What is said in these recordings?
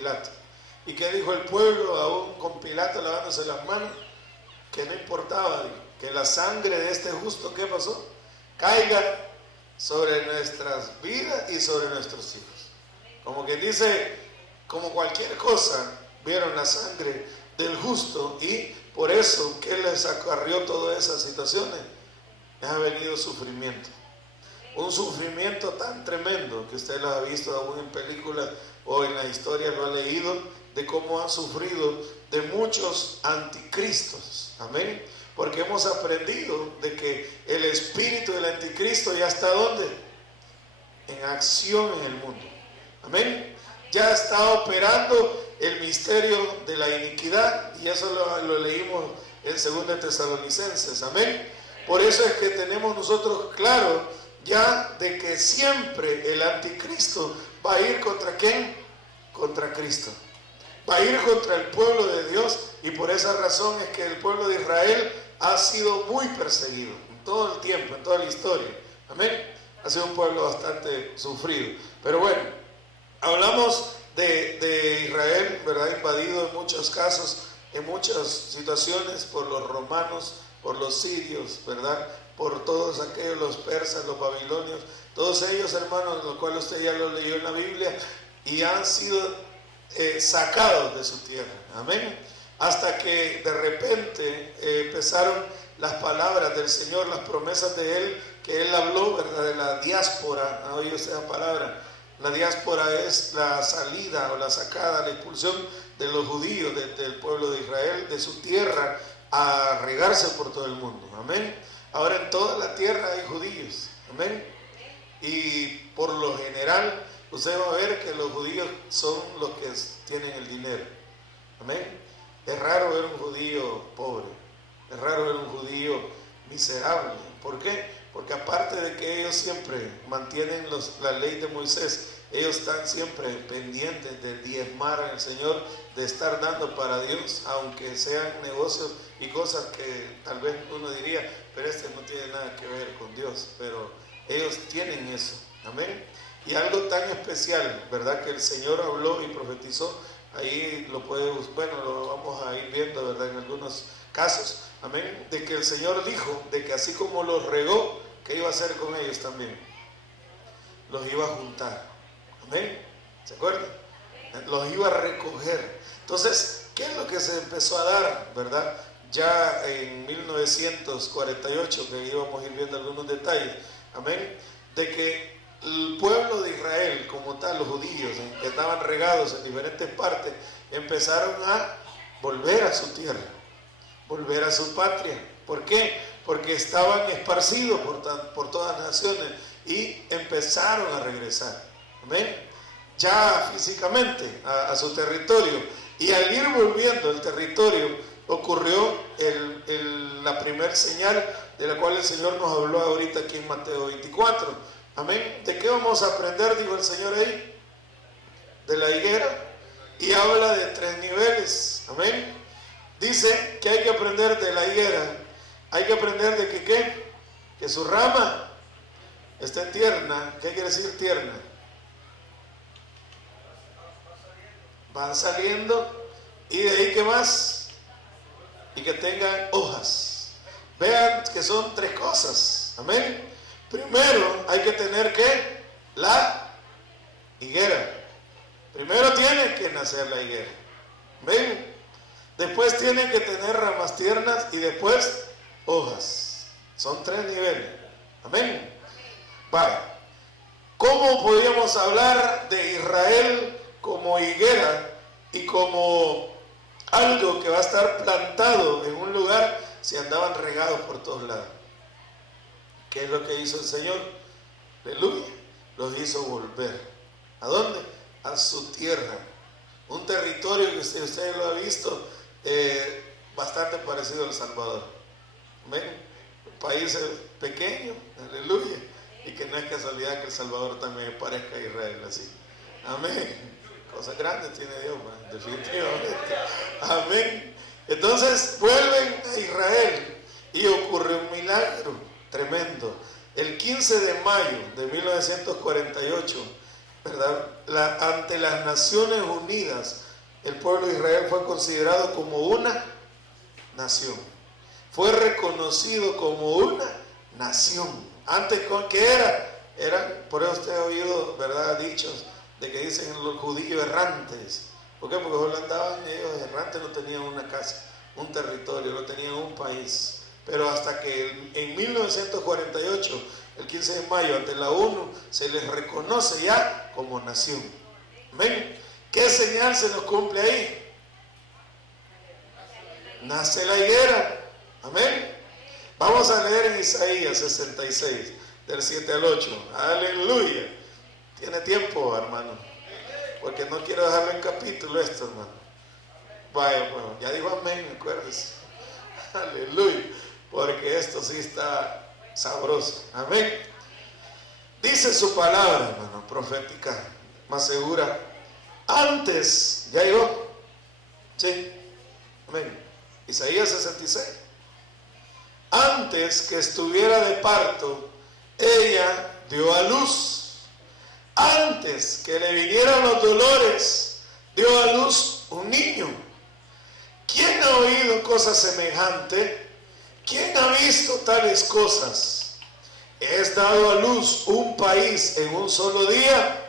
Pilato. ¿Y qué dijo el pueblo aún con Pilato lavándose las manos? Que no importaba, que la sangre de este justo, ¿qué pasó? Caiga sobre nuestras vidas y sobre nuestros hijos. Como que dice, como cualquier cosa, vieron la sangre del justo y por eso que les acarrió todas esas situaciones. Les ha venido sufrimiento. Un sufrimiento tan tremendo que usted lo ha visto aún en películas o en la historia, lo ha leído, de cómo han sufrido de muchos anticristos. Amén. Porque hemos aprendido de que el espíritu del anticristo ya está ¿dónde? En acción en el mundo. Amén. Ya está operando el misterio de la iniquidad y eso lo leímos en 2 Tesalonicenses. Amén. Por eso es que tenemos nosotros claro ya de que siempre el anticristo va a ir contra ¿quién? Contra Cristo. Va a ir contra el pueblo de Dios y por esa razón es que el pueblo de Israel ha sido muy perseguido en todo el tiempo, en toda la historia. Amén. Ha sido un pueblo bastante sufrido. Pero bueno, hablamos de Israel, ¿verdad? Invadido en muchos casos, en muchas situaciones por los romanos, por los sirios, ¿verdad? Por todos aquellos, los persas, los babilonios, todos ellos, hermanos, los cuales usted ya lo leyó en la Biblia, y han sido sacados de su tierra. Amén. Hasta que de repente empezaron las palabras del Señor, las promesas de Él, que Él habló, ¿verdad? De la diáspora. ¿Ha oído esa palabra? La diáspora es la salida o la sacada, la expulsión de los judíos del pueblo de Israel, de su tierra, a regarse por todo el mundo. Amén. Ahora en toda la tierra hay judíos. Amén. Y por lo general usted va a ver que los judíos son los que tienen el dinero. Amén. Es raro ver un judío pobre. Es raro ver un judío miserable. ¿Por qué? Porque aparte de que ellos siempre mantienen la ley de Moisés, ellos están siempre pendientes de diezmar al Señor, de estar dando para Dios, aunque sean negocios y cosas que tal vez uno diría, pero no tiene nada que ver con Dios, pero ellos tienen eso. Amén. Y algo tan especial, ¿verdad? Que el Señor habló y profetizó, ahí lo vamos a ir viendo, ¿verdad? En algunos casos, amén, de que el Señor dijo, de que así como los regó, ¿qué iba a hacer con ellos también? Los iba a juntar, amén, ¿se acuerdan? Los iba a recoger. Entonces, ¿qué es lo que se empezó a dar, verdad? Ya en 1948, que íbamos a ir viendo algunos detalles, amén, de que el pueblo de Israel como tal, los judíos que estaban regados en diferentes partes, empezaron a volver a su tierra, volver a su patria. ¿Por qué? Porque estaban esparcidos por todas las naciones y empezaron a regresar. Amén. Ya físicamente a su territorio. Y al ir volviendo al territorio ocurrió la primera señal de la cual el Señor nos habló ahorita aquí en Mateo 24. Amén. ¿De qué vamos a aprender? Dijo el Señor ahí. De la higuera. Y habla de 3 niveles. Amén. Dice que hay que aprender de la higuera. Hay que aprender de que ¿qué? Que su rama esté tierna. ¿Qué quiere decir tierna? Van saliendo. Y de ahí ¿qué más? Y que tengan hojas. Vean que son 3 cosas. Amén. Primero hay que tener ¿qué? La higuera. Primero tiene que nacer la higuera. ¿Ven? Después tiene que tener ramas tiernas y después hojas. Son 3 niveles. Amén. Vale. ¿Cómo podríamos hablar de Israel como higuera y como algo que va a estar plantado en un lugar si andaban regados por todos lados? ¿Qué es lo que hizo el Señor? Aleluya. Los hizo volver. ¿A dónde? A su tierra. Un territorio que usted lo ha visto bastante parecido a El Salvador. ¿Ven? Países pequeños. Aleluya. Y que no es casualidad que El Salvador también parezca a Israel así. Amén. Cosas grandes tiene Dios, man, definitivamente. Amén. Entonces vuelven a Israel y ocurre un milagro tremendo. El 15 de mayo de 1948, ¿verdad? Ante las Naciones Unidas, el pueblo de Israel fue considerado como una nación. Fue reconocido como una nación. Antes, ¿qué era? Por eso usted ha oído, ¿verdad?, dichos de que dicen los judíos errantes. ¿Por qué? Porque solo andaban ellos errantes, no tenían una casa, un territorio, no tenían un país. Pero hasta que en 1948, el 15 de mayo, ante la ONU, se les reconoce ya como nación. ¿Amén? ¿Qué señal se nos cumple ahí? Nace la higuera. Amén. Vamos a leer en Isaías 66, del 7 al 8. Aleluya. Tiene tiempo, hermano, porque no quiero dejarlo en capítulo esto, hermano. Vaya, bueno, ya dijo amén, acuérdese. Aleluya, porque esto sí está sabroso. Amén. Dice su palabra, hermano, profética, más segura. Antes, ¿ya llegó? Sí. Amén. Isaías 66. Antes que estuviera de parto, ella dio a luz. Antes que le vinieran los dolores, dio a luz un niño. ¿Quién ha oído cosa semejante? ¿Quién ha visto tales cosas? ¿Es dado a luz un país en un solo día?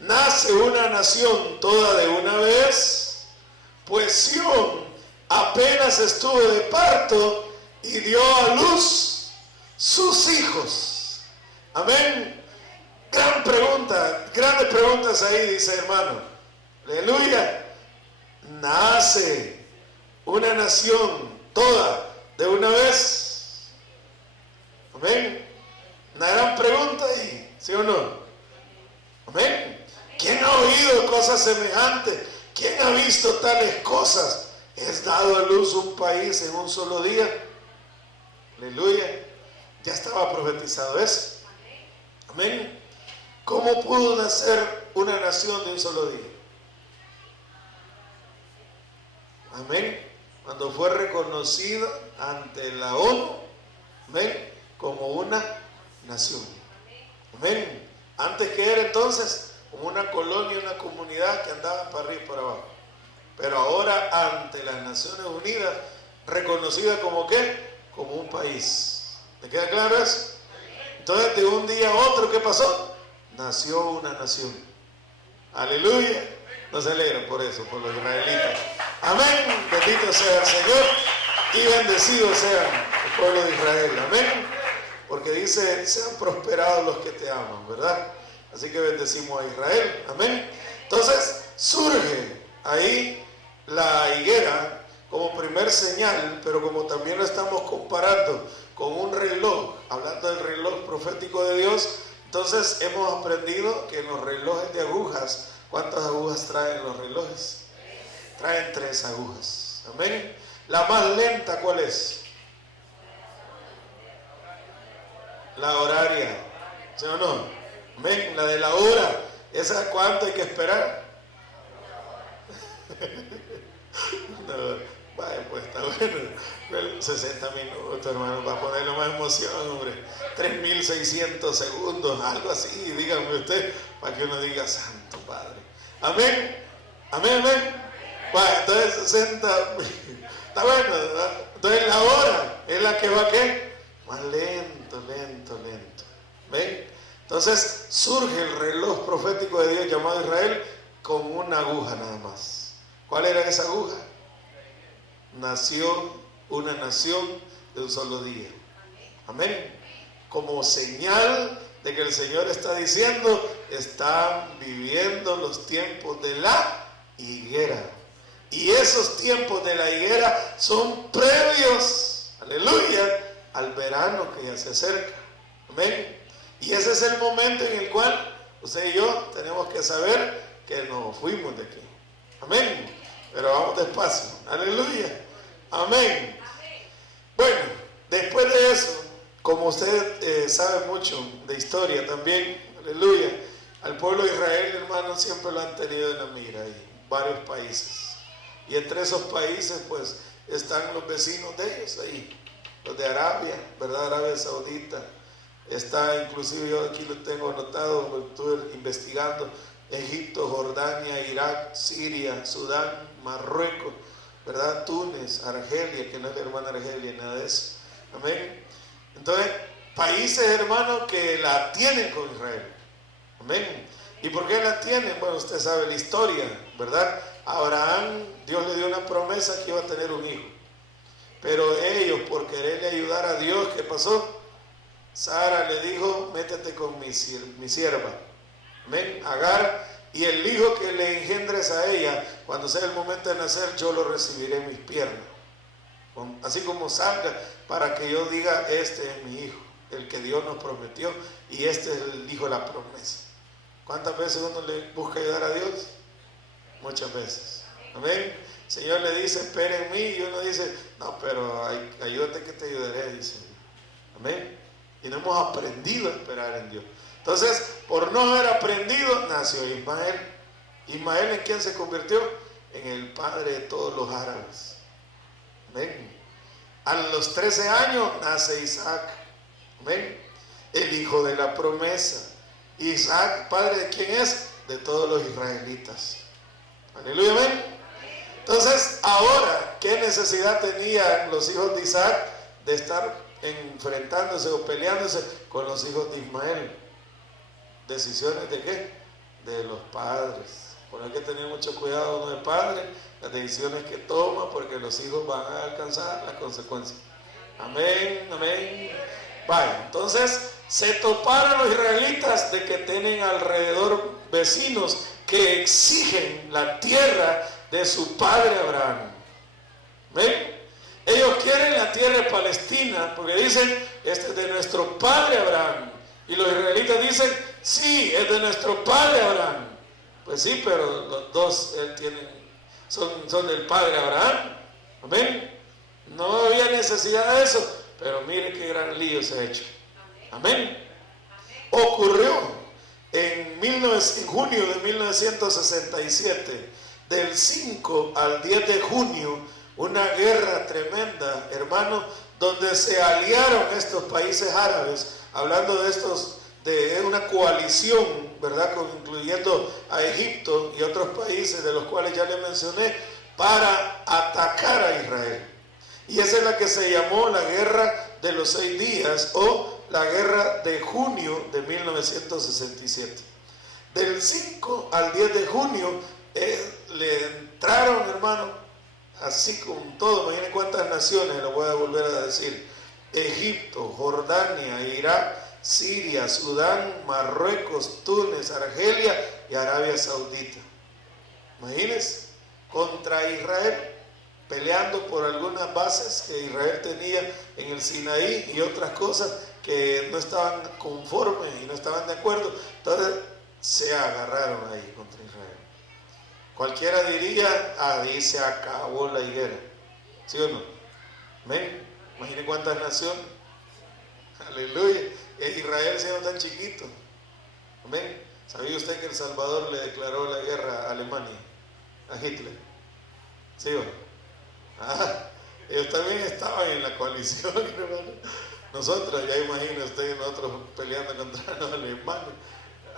¿Nace una nación toda de una vez? Pues Sión apenas estuvo de parto y dio a luz sus hijos. Amén. Gran pregunta, grandes preguntas ahí, dice hermano. Aleluya. Nace una nación toda de una vez. Amén. Una gran pregunta ahí, ¿sí o no? Amén. ¿Quién ha oído cosas semejantes? ¿Quién ha visto tales cosas? ¿Es dado a luz un país en un solo día? Aleluya. Ya estaba profetizado eso. Amén. ¿Cómo pudo nacer una nación de un solo día? Amén. Cuando fue reconocido ante la ONU, amén, como una nación. Amén. Antes que era entonces como una colonia, una comunidad que andaba para arriba y para abajo. Pero ahora ante las Naciones Unidas, reconocida como ¿qué? Como un país. ¿Le queda claro eso? Entonces de un día a otro, ¿qué pasó? Nació una nación. Aleluya. No se alegran por eso, por los israelitas. Amén. Bendito sea el Señor y bendecido sea el pueblo de Israel. Amén. Porque dice, sean prosperados los que te aman, ¿verdad? Así que bendecimos a Israel. Amén. Entonces surge ahí la higuera como primer señal, pero como también lo estamos comparando con un reloj, hablando del reloj profético de Dios, entonces hemos aprendido que en los relojes de agujas, ¿cuántas agujas traen los relojes? Traen 3 agujas. Amén. La más lenta, ¿cuál es? La horaria. ¿Sí o no? Amén. La de la hora. ¿Esa cuánto hay que esperar? No, vaya, pues está bueno. 60 minutos, hermano, para ponerle más emoción, hombre. 3.600 segundos, algo así, díganme usted, para que uno diga, Santo Padre. Amén. Amén, amén. Vaya, entonces 60, está bueno, ¿verdad? Entonces la hora es la que va, ¿qué? Más lento, lento, lento. ¿Ven? Entonces surge el reloj profético de Dios llamado Israel con una aguja nada más. ¿Cuál era esa aguja? Nació una nación de un solo día. Amén. Como señal de que el Señor está diciendo, están viviendo los tiempos de la higuera. Y esos tiempos de la higuera son previos, aleluya, al verano que ya se acerca. Amén. Y ese es el momento en el cual usted y yo tenemos que saber que nos fuimos de aquí. Amén. Pero vamos despacio. Aleluya. Amén. Bueno, después de eso, como usted sabe mucho de historia también, aleluya, al pueblo de Israel, hermano, siempre lo han tenido en la mira ahí, varios países. Y entre esos países, pues, están los vecinos de ellos ahí, los de Arabia, ¿verdad? Arabia Saudita, Está inclusive, yo aquí lo tengo anotado, estuve investigando, Egipto, Jordania, Irak, Siria, Sudán, Marruecos, ¿verdad? Túnez, Argelia, que no es la hermana Argelia, nada de eso. Amén. Entonces, países, hermanos, que la tienen con Israel. Amén. ¿Y por qué la tienen? Bueno, usted sabe la historia, ¿verdad? A Abraham, Dios le dio una promesa que iba a tener un hijo. Pero ellos, por quererle ayudar a Dios, ¿qué pasó? Sara le dijo, métete con mi sierva. Amén. Agar, y el hijo que le engendres a ella, cuando sea el momento de nacer, yo lo recibiré en mis piernas. Así como salga, para que yo diga, este es mi hijo, el que Dios nos prometió, y este es el hijo de la promesa. ¿Cuántas veces uno le busca ayudar a Dios? Muchas veces. Amén. El Señor le dice, espera en mí, y uno dice, no, pero ayúdate que te ayudaré, dice. Amén. Y no hemos aprendido a esperar en Dios. Entonces, por no haber aprendido, nació Ismael. ¿Ismael en quién se convirtió? En el padre de todos los árabes. Amén. A los 13 años nace Isaac. Amén. El hijo de la promesa. Isaac, padre de quién es? De todos los israelitas. Aleluya, amén. Entonces, ahora, ¿qué necesidad tenían los hijos de Isaac de estar enfrentándose o peleándose con los hijos de Ismael? ¿Decisiones de qué? De los padres. Por eso hay que tener mucho cuidado uno de padre, las decisiones que toma, porque los hijos van a alcanzar las consecuencias. Amén, amén. Vaya, entonces se toparon los israelitas de que tienen alrededor vecinos que exigen la tierra de su padre Abraham. ¿Ven? Ellos quieren la tierra de Palestina porque dicen, este es de nuestro padre Abraham. Y los israelitas dicen, sí, es de nuestro padre Abraham. Pues sí, pero los dos son del padre Abraham. Amén. No había necesidad de eso, pero mire qué gran lío se ha hecho. Amén. Ocurrió en junio de 1967, del 5 al 10 de junio, una guerra tremenda, hermano, donde se aliaron estos países árabes, hablando de una coalición, ¿verdad?, incluyendo a Egipto y otros países de los cuales ya le mencioné, para atacar a Israel. Y esa es la que se llamó la Guerra de los 6 días o la Guerra de junio de 1967. Del 5 al 10 de junio le entraron, hermano, así con todo, imaginen cuántas naciones, lo voy a volver a decir: Egipto, Jordania, Irak, Siria, Sudán, Marruecos, Túnez, Argelia y Arabia Saudita. Imagínense, contra Israel, peleando por algunas bases que Israel tenía en el Sinaí y otras cosas que no estaban conformes y no estaban de acuerdo. Entonces se agarraron ahí contra Israel. Cualquiera diría, ahí se acabó la higuera. ¿Sí o no? ¿Ven? Imaginen cuántas naciones. Aleluya. Israel siendo tan chiquito. Amén. ¿Sabía usted que El Salvador le declaró la guerra a Alemania, a Hitler? ¿Sí o no? Ellos también estaban en la coalición, hermano. Nosotros, ya imagina usted, nosotros peleando contra los alemanes.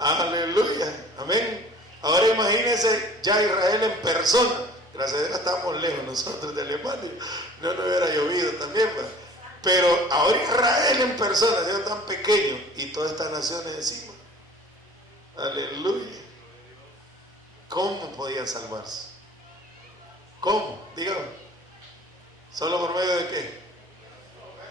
Aleluya. Amén. Ahora imagínense ya Israel en persona. Gracias a Dios estamos lejos nosotros de Alemania. No nos hubiera llovido también, ¿verdad? Pero ahora Israel en persona, Dios tan pequeño y todas estas naciones encima. Aleluya. ¿Cómo podían salvarse? ¿Cómo? Dígame. ¿Solo por medio de qué?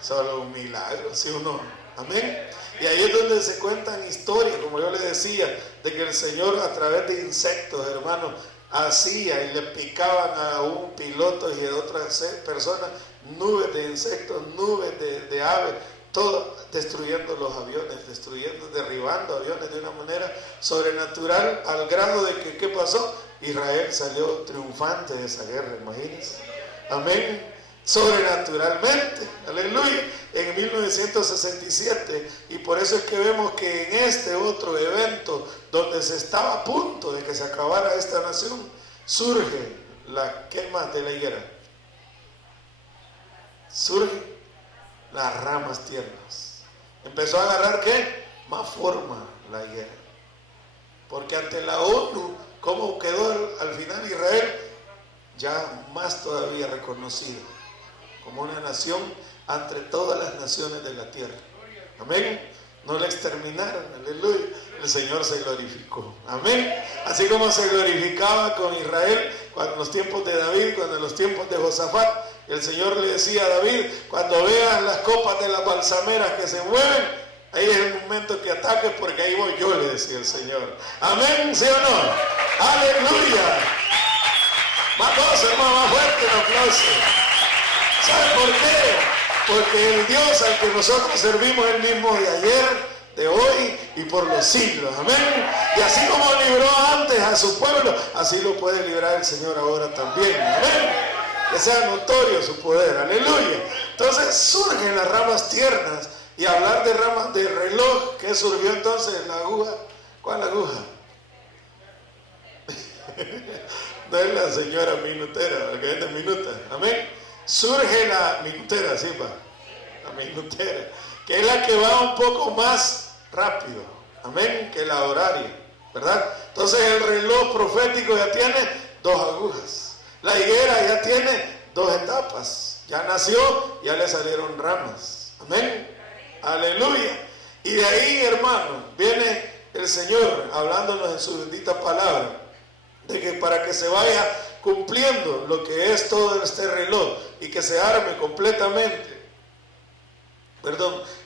Solo un milagro, ¿sí o no? Amén. Y ahí es donde se cuentan historias, como yo le decía, de que el Señor a través de insectos, hermanos, hacía y le picaban a un piloto y a otras personas nubes de insectos, nubes de aves, todo destruyendo los aviones, derribando aviones de una manera sobrenatural, al grado de que, ¿qué pasó? Israel salió triunfante de esa guerra, imagínense. Amén. Sobrenaturalmente, aleluya, en 1967, y por eso es que vemos que en este otro evento donde se estaba a punto de que se acabara esta nación, surge la quema de la higuera, surgen las ramas tiernas, Empezó a agarrar ¿qué? Más forma la guerra. Porque ante la ONU, ¿cómo quedó al final Israel? Ya más todavía reconocido como una nación entre todas las naciones de la tierra. Amén. No la exterminaron, aleluya. El Señor se glorificó. Amén. Así como se glorificaba con Israel cuando en los tiempos de David, cuando en los tiempos de Josafat, el Señor le decía a David: cuando veas las copas de las balsameras que se mueven, ahí es el momento que ataques, porque ahí voy yo, le decía el Señor. Amén, ¿sí o no? Aleluya. Más dos, hermano, más fuerte el aplauso. ¿Sabe por qué? Porque el Dios al que nosotros servimos es el mismo de ayer, de hoy y por los siglos. Amén. Y así como libró antes a su pueblo, así lo puede librar el Señor ahora también. Amén. Que sea notorio su poder. Aleluya. Entonces surgen las ramas tiernas. Y hablar de ramas de reloj, ¿qué surgió entonces? La aguja. ¿Cuál aguja? No es la señora minutera, la que vende minutas. Amén. Surge la minutera, sí, pa. La minutera, que es la que va un poco más rápido. Amén. Que la horaria, ¿verdad? Entonces el reloj profético ya tiene 2 agujas. La higuera ya tiene 2 etapas. Ya nació, ya le salieron ramas. Amén. Aleluya. Y de ahí, hermano, viene el Señor hablándonos en su bendita palabra, de que para que se vaya cumpliendo lo que es todo este reloj y que se arme completamente,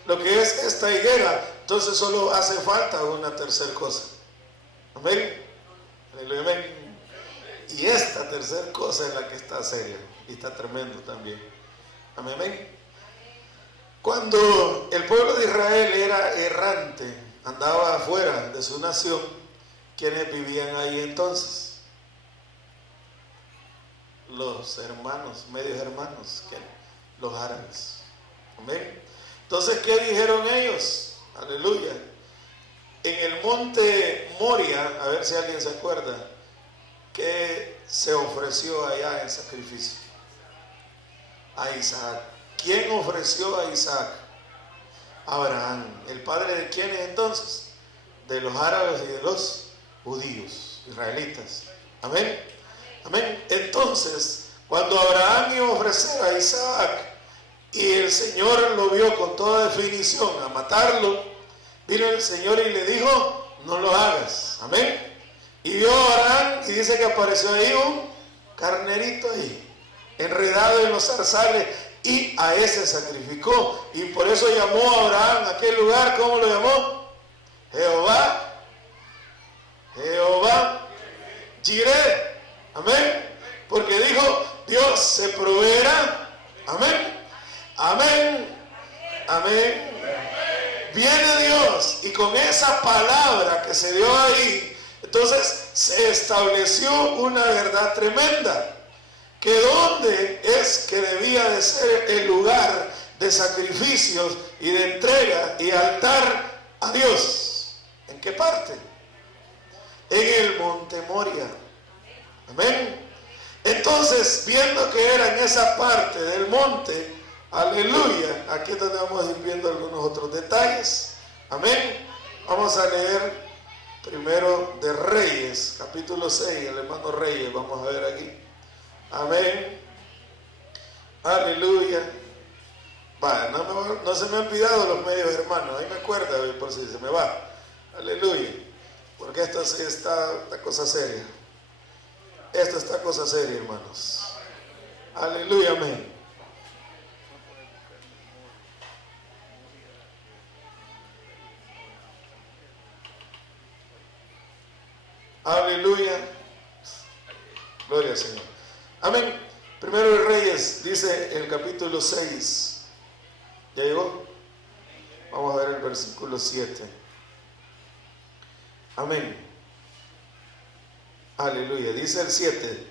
lo que es esta higuera, entonces solo hace falta una tercera cosa. Amén. Aleluya, amén. Y esta tercera cosa es la que está seria y está tremendo también. Amén. Cuando el pueblo de Israel era errante, andaba afuera de su nación, ¿quiénes vivían ahí entonces? Los hermanos, medios hermanos, los árabes. Amén. Entonces, ¿qué dijeron ellos? Aleluya. En el monte Moria, a ver si alguien se acuerda, que se ofreció allá en sacrificio a Isaac. ¿Quién ofreció a Isaac? Abraham. ¿El padre de quiénes entonces? De los árabes y de los judíos, israelitas. Amén. Amén. Entonces, cuando Abraham iba a ofrecer a Isaac y el Señor lo vio con toda definición a matarlo, vino el Señor y le dijo: no lo hagas. Amén. Y vio a Abraham y dice que apareció ahí un carnerito ahí, enredado en los zarzales, y a ese sacrificó. Y por eso llamó a Abraham a aquel lugar, ¿cómo lo llamó? Jehová Jireh. Amén. Porque dijo: Dios se proveerá. Amén. Amén. Amén. Viene Dios, y con esa palabra que se dio ahí, entonces se estableció una verdad tremenda, que dónde es que debía de ser el lugar de sacrificios y de entrega y altar a Dios. ¿En qué parte? En el monte Moria. Amén. Entonces, viendo que era en esa parte del monte, aleluya, aquí es donde vamos a ir viendo algunos otros detalles. Amén. Vamos a leer primero de Reyes, capítulo 6, el hermano Reyes, vamos a ver aquí. Amén. Aleluya. No se me han olvidado los medios hermanos. Ahí me acuerda por si se me va. Aleluya. Porque esto sí está cosa seria. Esto está cosa seria, hermanos. Aleluya, amén. Aleluya. Gloria al Señor. Amén. Primero de Reyes, dice el capítulo 6. ¿Ya llegó? Vamos a ver el versículo 7. Amén. Aleluya. Dice el 7.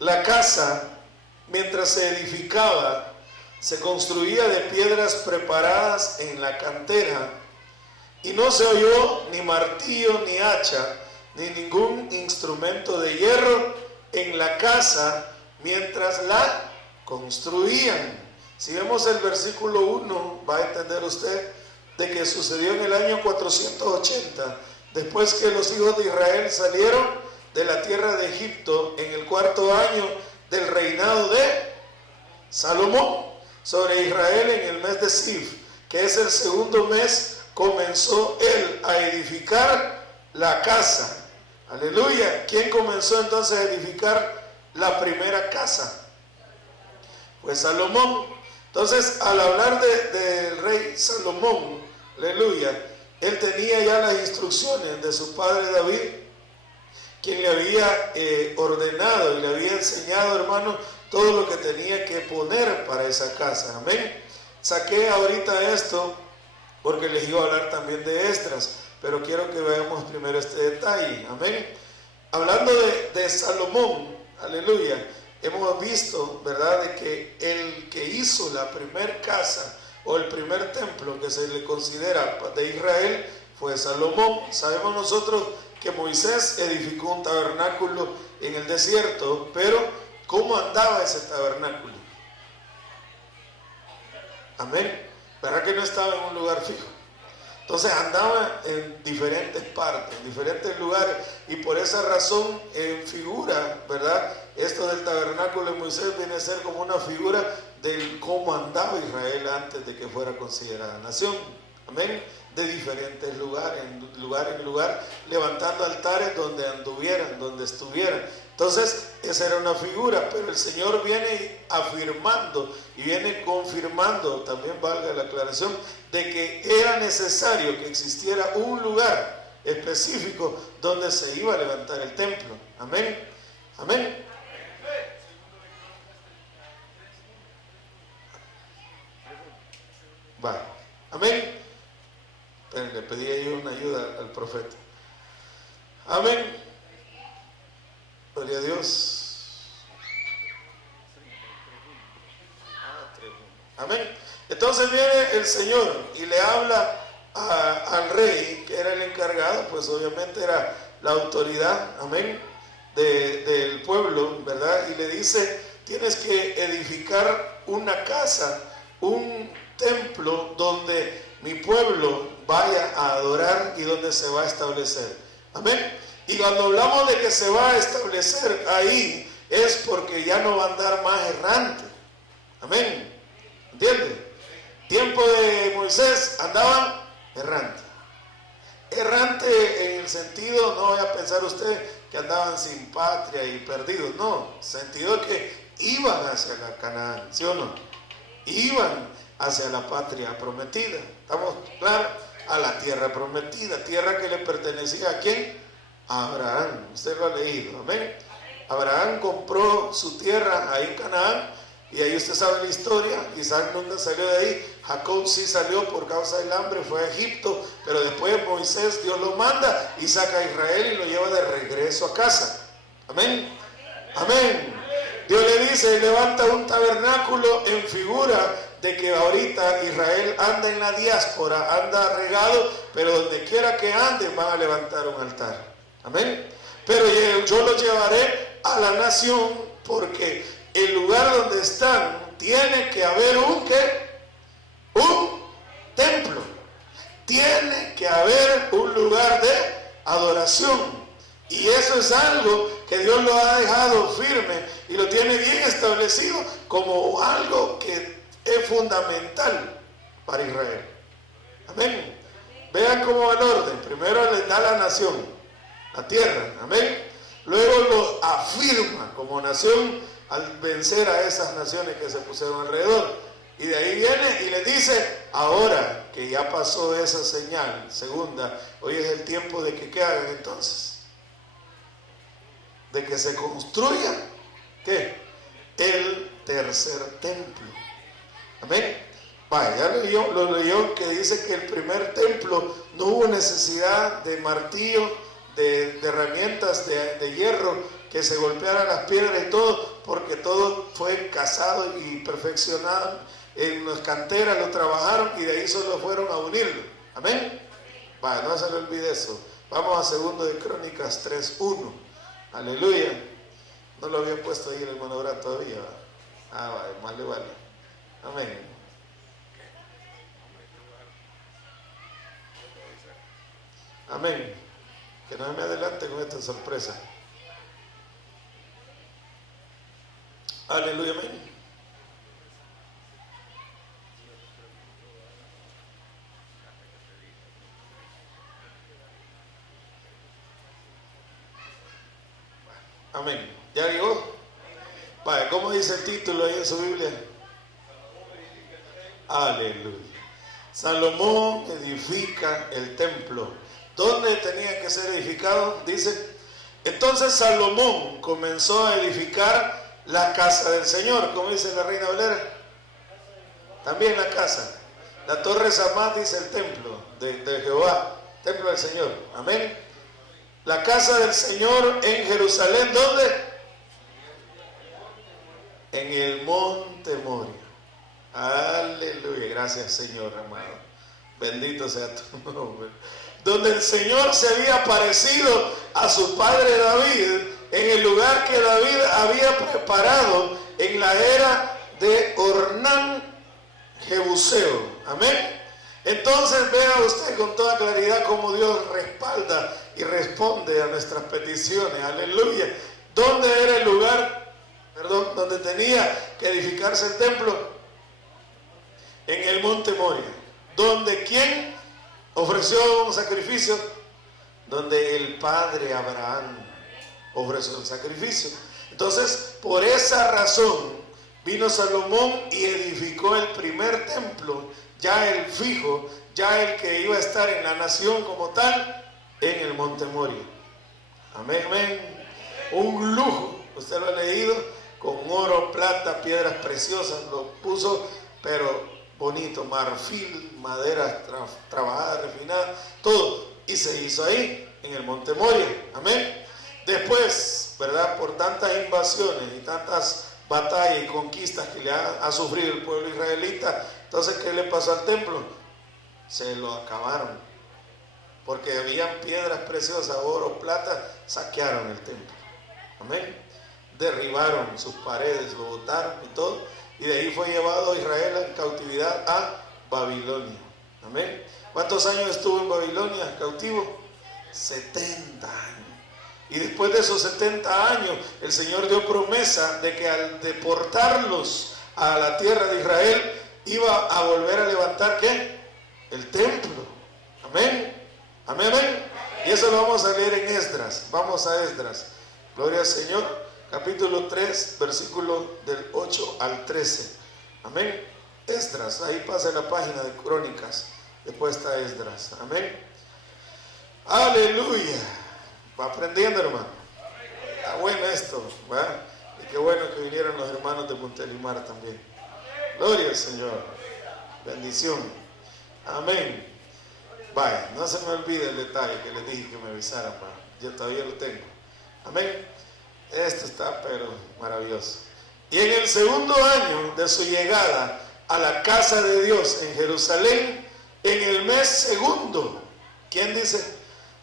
La casa, mientras se edificaba, se construía de piedras preparadas en la cantera, y no se oyó ni martillo ni hacha, ni ningún instrumento de hierro en la casa mientras la construían. Si vemos el versículo 1, va a entender usted de que sucedió en el año 480, después que los hijos de Israel salieron de la tierra de Egipto, en el 4.º año del reinado de Salomón sobre Israel, en el mes de Sif, que es el segundo mes, comenzó él a edificar la casa. Aleluya. ¿Quién comenzó entonces a edificar la primera casa? Pues Salomón. Entonces, al hablar del rey Salomón, aleluya, él tenía ya las instrucciones de su padre David, quien le había ordenado y le había enseñado, hermano, todo lo que tenía que poner para esa casa. Amén. Saqué ahorita esto porque les iba a hablar también de Esdras, pero quiero que veamos primero este detalle. Amén. Hablando de Salomón, aleluya, hemos visto, ¿verdad?, de que el que hizo la primer casa o el primer templo que se le considera de Israel fue Salomón. Sabemos nosotros que Moisés edificó un tabernáculo en el desierto, pero ¿cómo andaba ese tabernáculo? Amén. ¿Verdad que no estaba en un lugar fijo? Entonces andaba en diferentes partes, en diferentes lugares, y por esa razón en figura, ¿verdad? Esto del tabernáculo de Moisés viene a ser como una figura de cómo andaba Israel antes de que fuera considerada nación. Amén. De diferentes lugares, lugar en lugar, levantando altares donde anduvieran, donde estuvieran. Entonces, esa era una figura, pero el Señor viene afirmando y viene confirmando, también valga la aclaración, de que era necesario que existiera un lugar específico donde se iba a levantar el templo. Amén. Amén. Va. Amén. Pero le pedí yo una ayuda al profeta. Amén. Gloria a Dios. Amén. Entonces viene el Señor y le habla al rey, que era el encargado, pues obviamente era la autoridad, amén, del pueblo, ¿verdad? Y le dice, tienes que edificar una casa, un templo donde mi pueblo vaya a adorar y donde se va a establecer. Amén. Y cuando hablamos de que se va a establecer ahí, es porque ya no va a andar más errante. Amén. ¿Entiende? Tiempo de Moisés andaban errante. Errante en el sentido, no vaya a pensar usted que andaban sin patria y perdidos, no, sentido que iban hacia la Canaán, ¿sí o no? Iban hacia la patria prometida. ¿Estamos claros? A la tierra prometida, tierra que le pertenecía ¿a quién? A Abraham. Usted lo ha leído, amén. Abraham compró su tierra ahí en Canaán, y ahí usted sabe la historia. Isaac nunca salió de ahí. Jacob sí salió por causa del hambre, fue a Egipto, pero después Moisés, Dios lo manda y saca a Israel y lo lleva de regreso a casa. Amén. Amén. Dios le dice, levanta un tabernáculo en figura de que ahorita Israel anda en la diáspora, anda regado, pero donde quiera que anden van a levantar un altar. Amén. Pero yo lo llevaré a la nación, porque el lugar donde están tiene que haber un templo. Tiene que haber un lugar de adoración. Y eso es algo que Dios lo ha dejado firme y lo tiene bien establecido como algo que es fundamental para Israel. Amén. Vean cómo va el orden. Primero les da la nación, la tierra. Amén. Luego lo afirma como nación al vencer a esas naciones que se pusieron alrededor. Y de ahí viene y les dice, ahora que ya pasó esa señal segunda, hoy es el tiempo de que ¿qué hagan entonces? De que se construya, ¿qué? El tercer templo. Amén. Vaya, ya lo leyó que dice que el primer templo no hubo necesidad de martillo, de herramientas de hierro, que se golpearan las piedras y todo, porque todo fue cazado y perfeccionado en las canteras, lo trabajaron y de ahí solo fueron a unirlo. Amén. Vaya, no se le olvide eso. Vamos a 2 de Crónicas 3:1. Aleluya. No lo había puesto ahí en el monograma todavía. Vale, más le vale. Amén. Amén. Que no me adelante con esta sorpresa. Aleluya, amén. Amén. ¿Ya llegó? Vale, ¿cómo dice el título ahí en su Biblia? Aleluya. Salomón edifica el templo. ¿Dónde tenía que ser edificado? Dice, entonces Salomón comenzó a edificar la casa del Señor. ¿Cómo dice la Reina Valera? También la casa. La torre Samad dice el templo de Jehová, templo del Señor. Amén. La casa del Señor en Jerusalén, ¿dónde? En el monte Moria. Aleluya, gracias Señor amado. Bendito sea tu nombre. Donde el Señor se había aparecido a su padre David, en el lugar que David había preparado en la era de Ornán Jebuseo. Amén. Entonces vea usted con toda claridad cómo Dios respalda y responde a nuestras peticiones. Aleluya. ¿Dónde era el lugar, donde tenía que edificarse el templo? En el monte Moria. ¿Donde quién ofreció un sacrificio? Donde el padre Abraham ofreció un sacrificio. Entonces, por esa razón vino Salomón y edificó el primer templo, ya el fijo, ya el que iba a estar en la nación como tal, en el monte Moria. Amén, amén. Un lujo, usted lo ha leído, con oro, plata, piedras preciosas, lo puso, pero bonito, marfil, madera trabajada, refinada, todo, y se hizo ahí, en el monte Moria. Amén. Después, ¿verdad? Por tantas invasiones y tantas batallas y conquistas que le ha sufrido el pueblo israelita, entonces, ¿qué le pasó al templo? Se lo acabaron, porque habían piedras preciosas, oro, plata, saquearon el templo. Amén. Derribaron sus paredes, lo botaron y todo, y de ahí fue llevado Israel en cautividad a Babilonia. Amén. ¿Cuántos años estuvo en Babilonia cautivo? 70 años. Y después de esos 70 años, el Señor dio promesa de que al deportarlos a la tierra de Israel, iba a volver a levantar, ¿qué? El templo. Amén. Amén, amén. Y eso lo vamos a leer en Esdras. Vamos a Esdras. Gloria al Señor. Capítulo 3, versículo del 8 al 13. Amén. Esdras. Ahí pasa la página de Crónicas. Después está Esdras. Amén. Aleluya. Va aprendiendo, hermano. Está bueno esto, ¿verdad? Y qué bueno que vinieron los hermanos de Montelimar también. Gloria al Señor. Bendición. Amén. Vaya, no se me olvide el detalle que les dije que me avisaran. Yo todavía lo tengo. Amén. Esto está pero maravilloso. Y en el segundo año de su llegada a la casa de Dios en Jerusalén, en el mes segundo, ¿quién dice?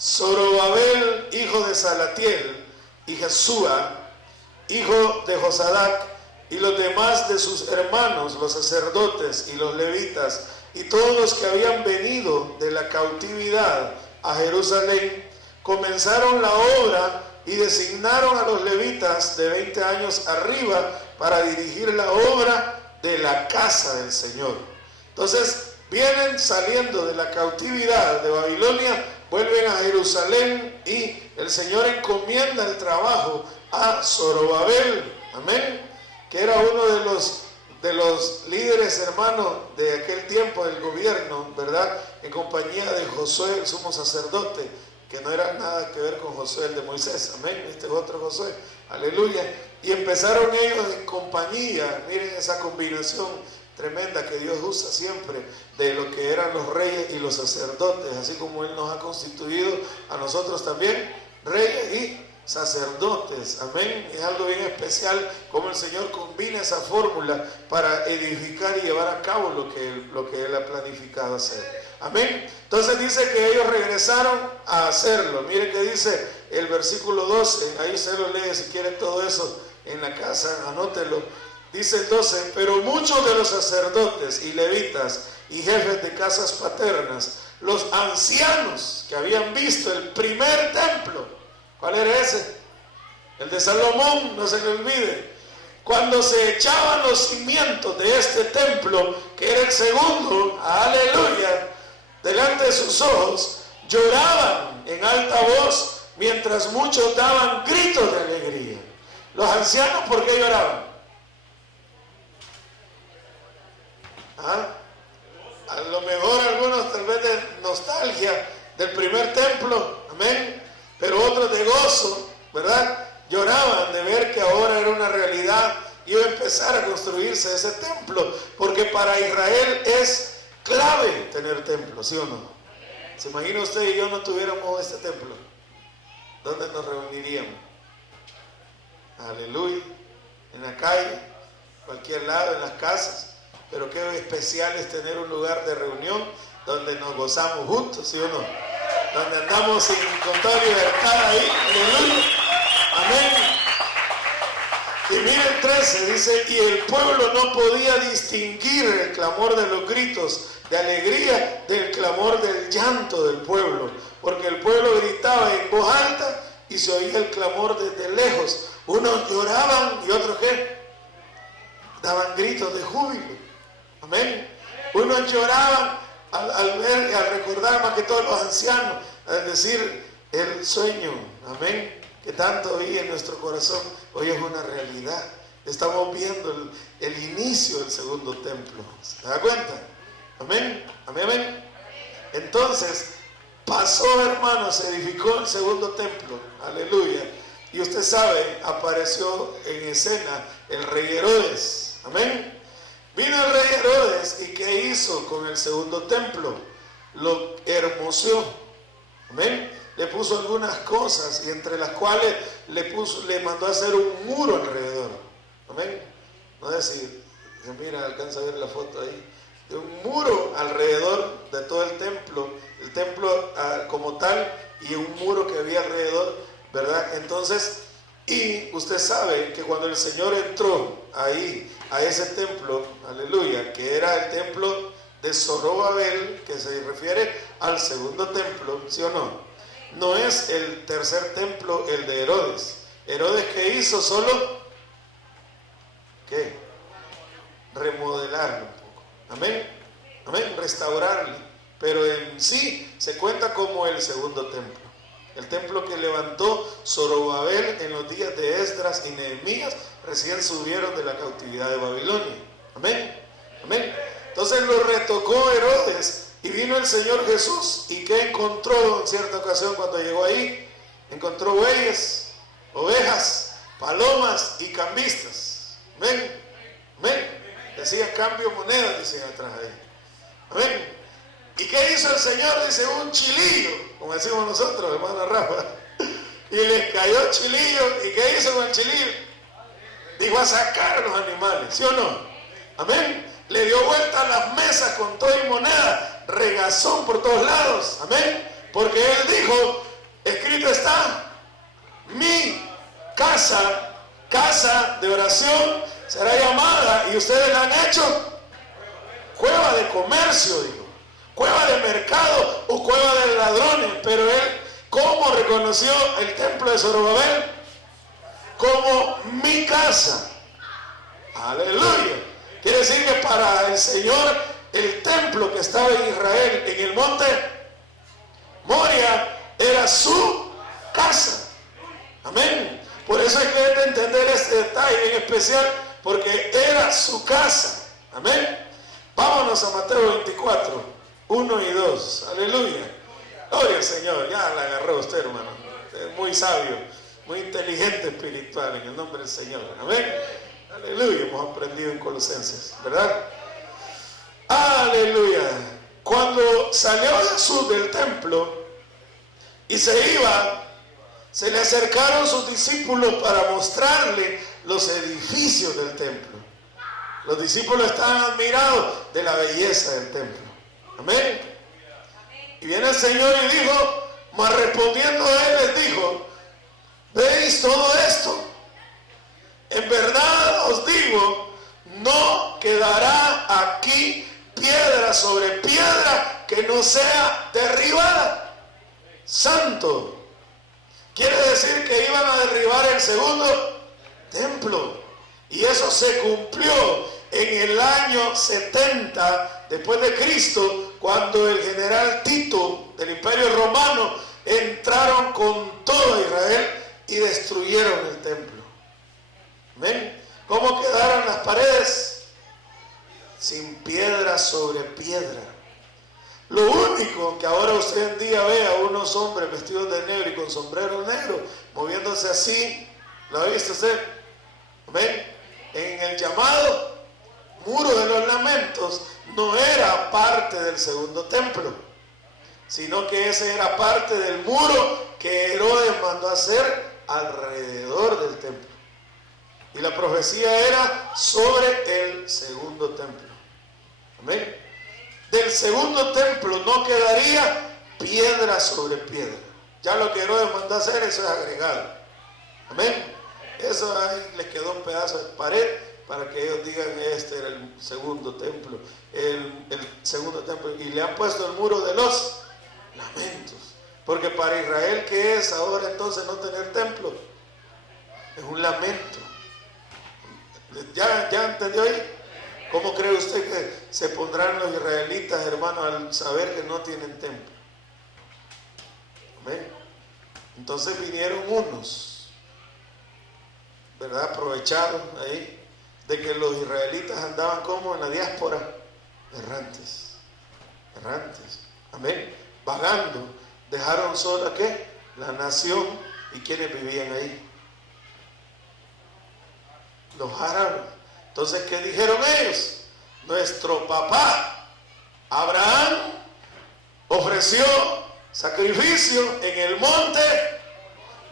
Zorobabel, hijo de Salatiel, y Jesúa, hijo de Josadac, y los demás de sus hermanos, los sacerdotes y los levitas, y todos los que habían venido de la cautividad a Jerusalén, comenzaron la obra y designaron a los levitas de 20 años arriba para dirigir la obra de la casa del Señor. Entonces, vienen saliendo de la cautividad de Babilonia, vuelven a Jerusalén y el Señor encomienda el trabajo a Zorobabel, amén, que era uno de los líderes hermanos de aquel tiempo del gobierno, ¿verdad? En compañía de Josué, el sumo sacerdote, que no era nada que ver con Josué el de Moisés, amén, este es otro Josué, aleluya. Y empezaron ellos en compañía, miren esa combinación tremenda que Dios usa siempre de lo que eran los reyes y los sacerdotes, así como Él nos ha constituido a nosotros también, reyes y sacerdotes, amén. Es algo bien especial como el Señor combina esa fórmula para edificar y llevar a cabo lo que Él ha planificado hacer, amén. Entonces dice que ellos regresaron a hacerlo. Mire que dice el versículo 12, ahí usted lo lee si quiere todo eso en la casa, anótelo. Dice el 12, pero muchos de los sacerdotes y levitas y jefes de casas paternas los ancianos que habían visto el primer templo. ¿Cuál era ese? El de Salomón, no se le olvide. Cuando se echaban los cimientos de este templo, que era el segundo, aleluya, delante de sus ojos, lloraban en alta voz, mientras muchos daban gritos de alegría. Los ancianos, ¿por qué lloraban? A lo mejor algunos tal vez de nostalgia del primer templo, amén, pero otros de gozo, ¿verdad? Lloraban de ver que ahora era una realidad, iba a empezar a construirse ese templo, porque para Israel es clave tener templo, ¿sí o no? ¿Se imagina usted y yo no tuviéramos este templo? ¿Dónde nos reuniríamos? Aleluya, en la calle, cualquier lado, en las casas. Pero qué especial es tener un lugar de reunión donde nos gozamos juntos, ¿sí o no? Donde andamos con toda libertad ahí, aleluya, amén. Y miren 13, dice, y el pueblo no podía distinguir el clamor de los gritos de alegría del clamor del llanto del pueblo, porque el pueblo gritaba en voz alta y se oía el clamor desde lejos. Unos lloraban y otros ¿qué? Daban gritos de júbilo. Amén. Unos lloraban al ver y al recordar, más que todos los ancianos, al decir el sueño, amén, que tanto había en nuestro corazón, hoy es una realidad. Estamos viendo el inicio del segundo templo. ¿Se da cuenta? Amén, amén, amén. Entonces, pasó, hermanos, se edificó el segundo templo, aleluya. Y usted sabe, apareció en escena el rey Herodes, amén. Vino el rey Herodes y ¿qué hizo con el segundo templo? Lo hermoseó, amén. Le puso algunas cosas y entre las cuales le mandó a hacer un muro alrededor, amén. No sé si mira, alcanza a ver la foto ahí, de un muro alrededor de todo el templo como tal, y un muro que había alrededor, ¿verdad? Entonces, y usted sabe que cuando el Señor entró ahí a ese templo, aleluya, que era el templo de Zorobabel, que se refiere al segundo templo, ¿sí o no? No es el tercer templo, el de Herodes. Herodes, ¿qué hizo? Solo, ¿qué? Remodelarlo un poco, amén, amén, restaurarlo, pero en sí se cuenta como el segundo templo. El templo que levantó Zorobabel en los días de Esdras y Nehemías, recién subieron de la cautividad de Babilonia. Amén, amén. Entonces lo retocó Herodes y vino el Señor Jesús. ¿Y qué encontró en cierta ocasión cuando llegó ahí? Encontró bueyes, ovejas, palomas y cambistas. Amén, amén. Decía cambio monedas, decían atrás ahí. Amén. ¿Y qué hizo el Señor? Dice, un chilillo, como decimos nosotros, hermano Rafa. Y les cayó chilillo. ¿Y qué hizo con el chilillo? Dijo, a sacar a los animales, ¿sí o no? Amén. Le dio vuelta a las mesas con todo y moneda, regazón por todos lados, amén. Porque él dijo, escrito está, mi casa, casa de oración, será llamada, y ustedes la han hecho cueva de comercio, dijo. Cueva de mercado o cueva de ladrones. Pero él, ¿cómo reconoció el templo de Zorobabel? Como mi casa. Aleluya. Quiere decir que para el Señor el templo que estaba en Israel, en el monte Moria, era su casa. Amén. Por eso hay que entender este detalle en especial, porque era su casa. Amén. Vámonos a Mateo 24. 1 y 2, aleluya, gloria al Señor. Ya la agarró usted, hermano, es muy sabio, muy inteligente espiritual, en el nombre del Señor, amén, aleluya. Hemos aprendido en Colosenses, ¿verdad? Aleluya. Cuando salió Jesús del templo y se iba, se le acercaron sus discípulos para mostrarle los edificios del templo. Los discípulos estaban admirados de la belleza del templo. Amén. Y viene el Señor y dijo, mas respondiendo él les dijo, ¿veis todo esto? En verdad os digo, no quedará aquí piedra sobre piedra que no sea derribada. Santo. Quiere decir que iban a derribar el segundo templo. Y eso se cumplió en el año 70 después de Cristo, cuando el general Tito del Imperio Romano entraron con todo Israel y destruyeron el templo. ¿Ven cómo quedaron las paredes? Sin piedra sobre piedra. Lo único que ahora usted en día ve a unos hombres vestidos de negro y con sombrero negro moviéndose así, ¿lo ha visto usted? ¿Ven? En el llamado Muro de los Lamentos no era parte del segundo templo, sino que ese era parte del muro que Herodes mandó hacer alrededor del templo. Y la profecía era sobre el segundo templo. Amén. Del segundo templo no quedaría piedra sobre piedra. Ya lo que Herodes mandó hacer, eso es agregado. Amén. Eso ahí les quedó un pedazo de pared para que ellos digan este era el segundo templo, el segundo templo, y le han puesto el muro de los lamentos, porque para Israel, ¿qué es ahora entonces no tener templo? Es un lamento. ¿Ya entendió ahí? ¿Cómo cree usted que se pondrán los israelitas, hermanos, al saber que no tienen templo? ¿Amén? Entonces vinieron unos, ¿verdad? Aprovecharon ahí de que los israelitas andaban como en la diáspora, errantes, amén, vagando, dejaron sola ¿qué? La nación. ¿Y quienes vivían ahí? Los árabes. Entonces, ¿qué dijeron ellos? Nuestro papá Abraham ofreció sacrificio en el monte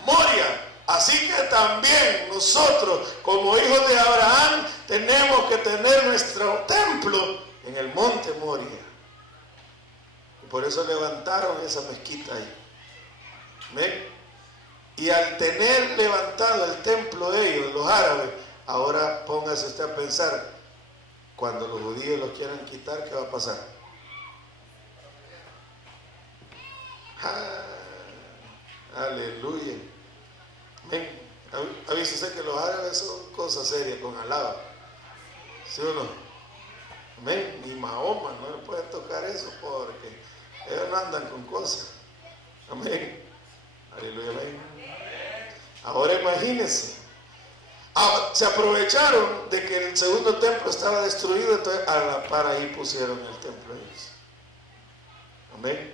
Moria. Así que también nosotros, como hijos de Abraham, tenemos que tener nuestro templo en el monte Moria. Y por eso levantaron esa mezquita ahí. ¿Ven? Y al tener levantado el templo de ellos, los árabes, ahora póngase usted a pensar, cuando los judíos los quieran quitar, ¿qué va a pasar? Aleluya. ¿Ha visto usted que los árabes son cosas serias con Alá? ¿Sí o no? Amén. Ni Mahoma no le puede tocar eso porque ellos no andan con cosas. Amén. Aleluya. Amén. Ahora imagínense. Se aprovecharon de que el segundo templo estaba destruido, entonces a la par ahí pusieron el templo ellos. Amén.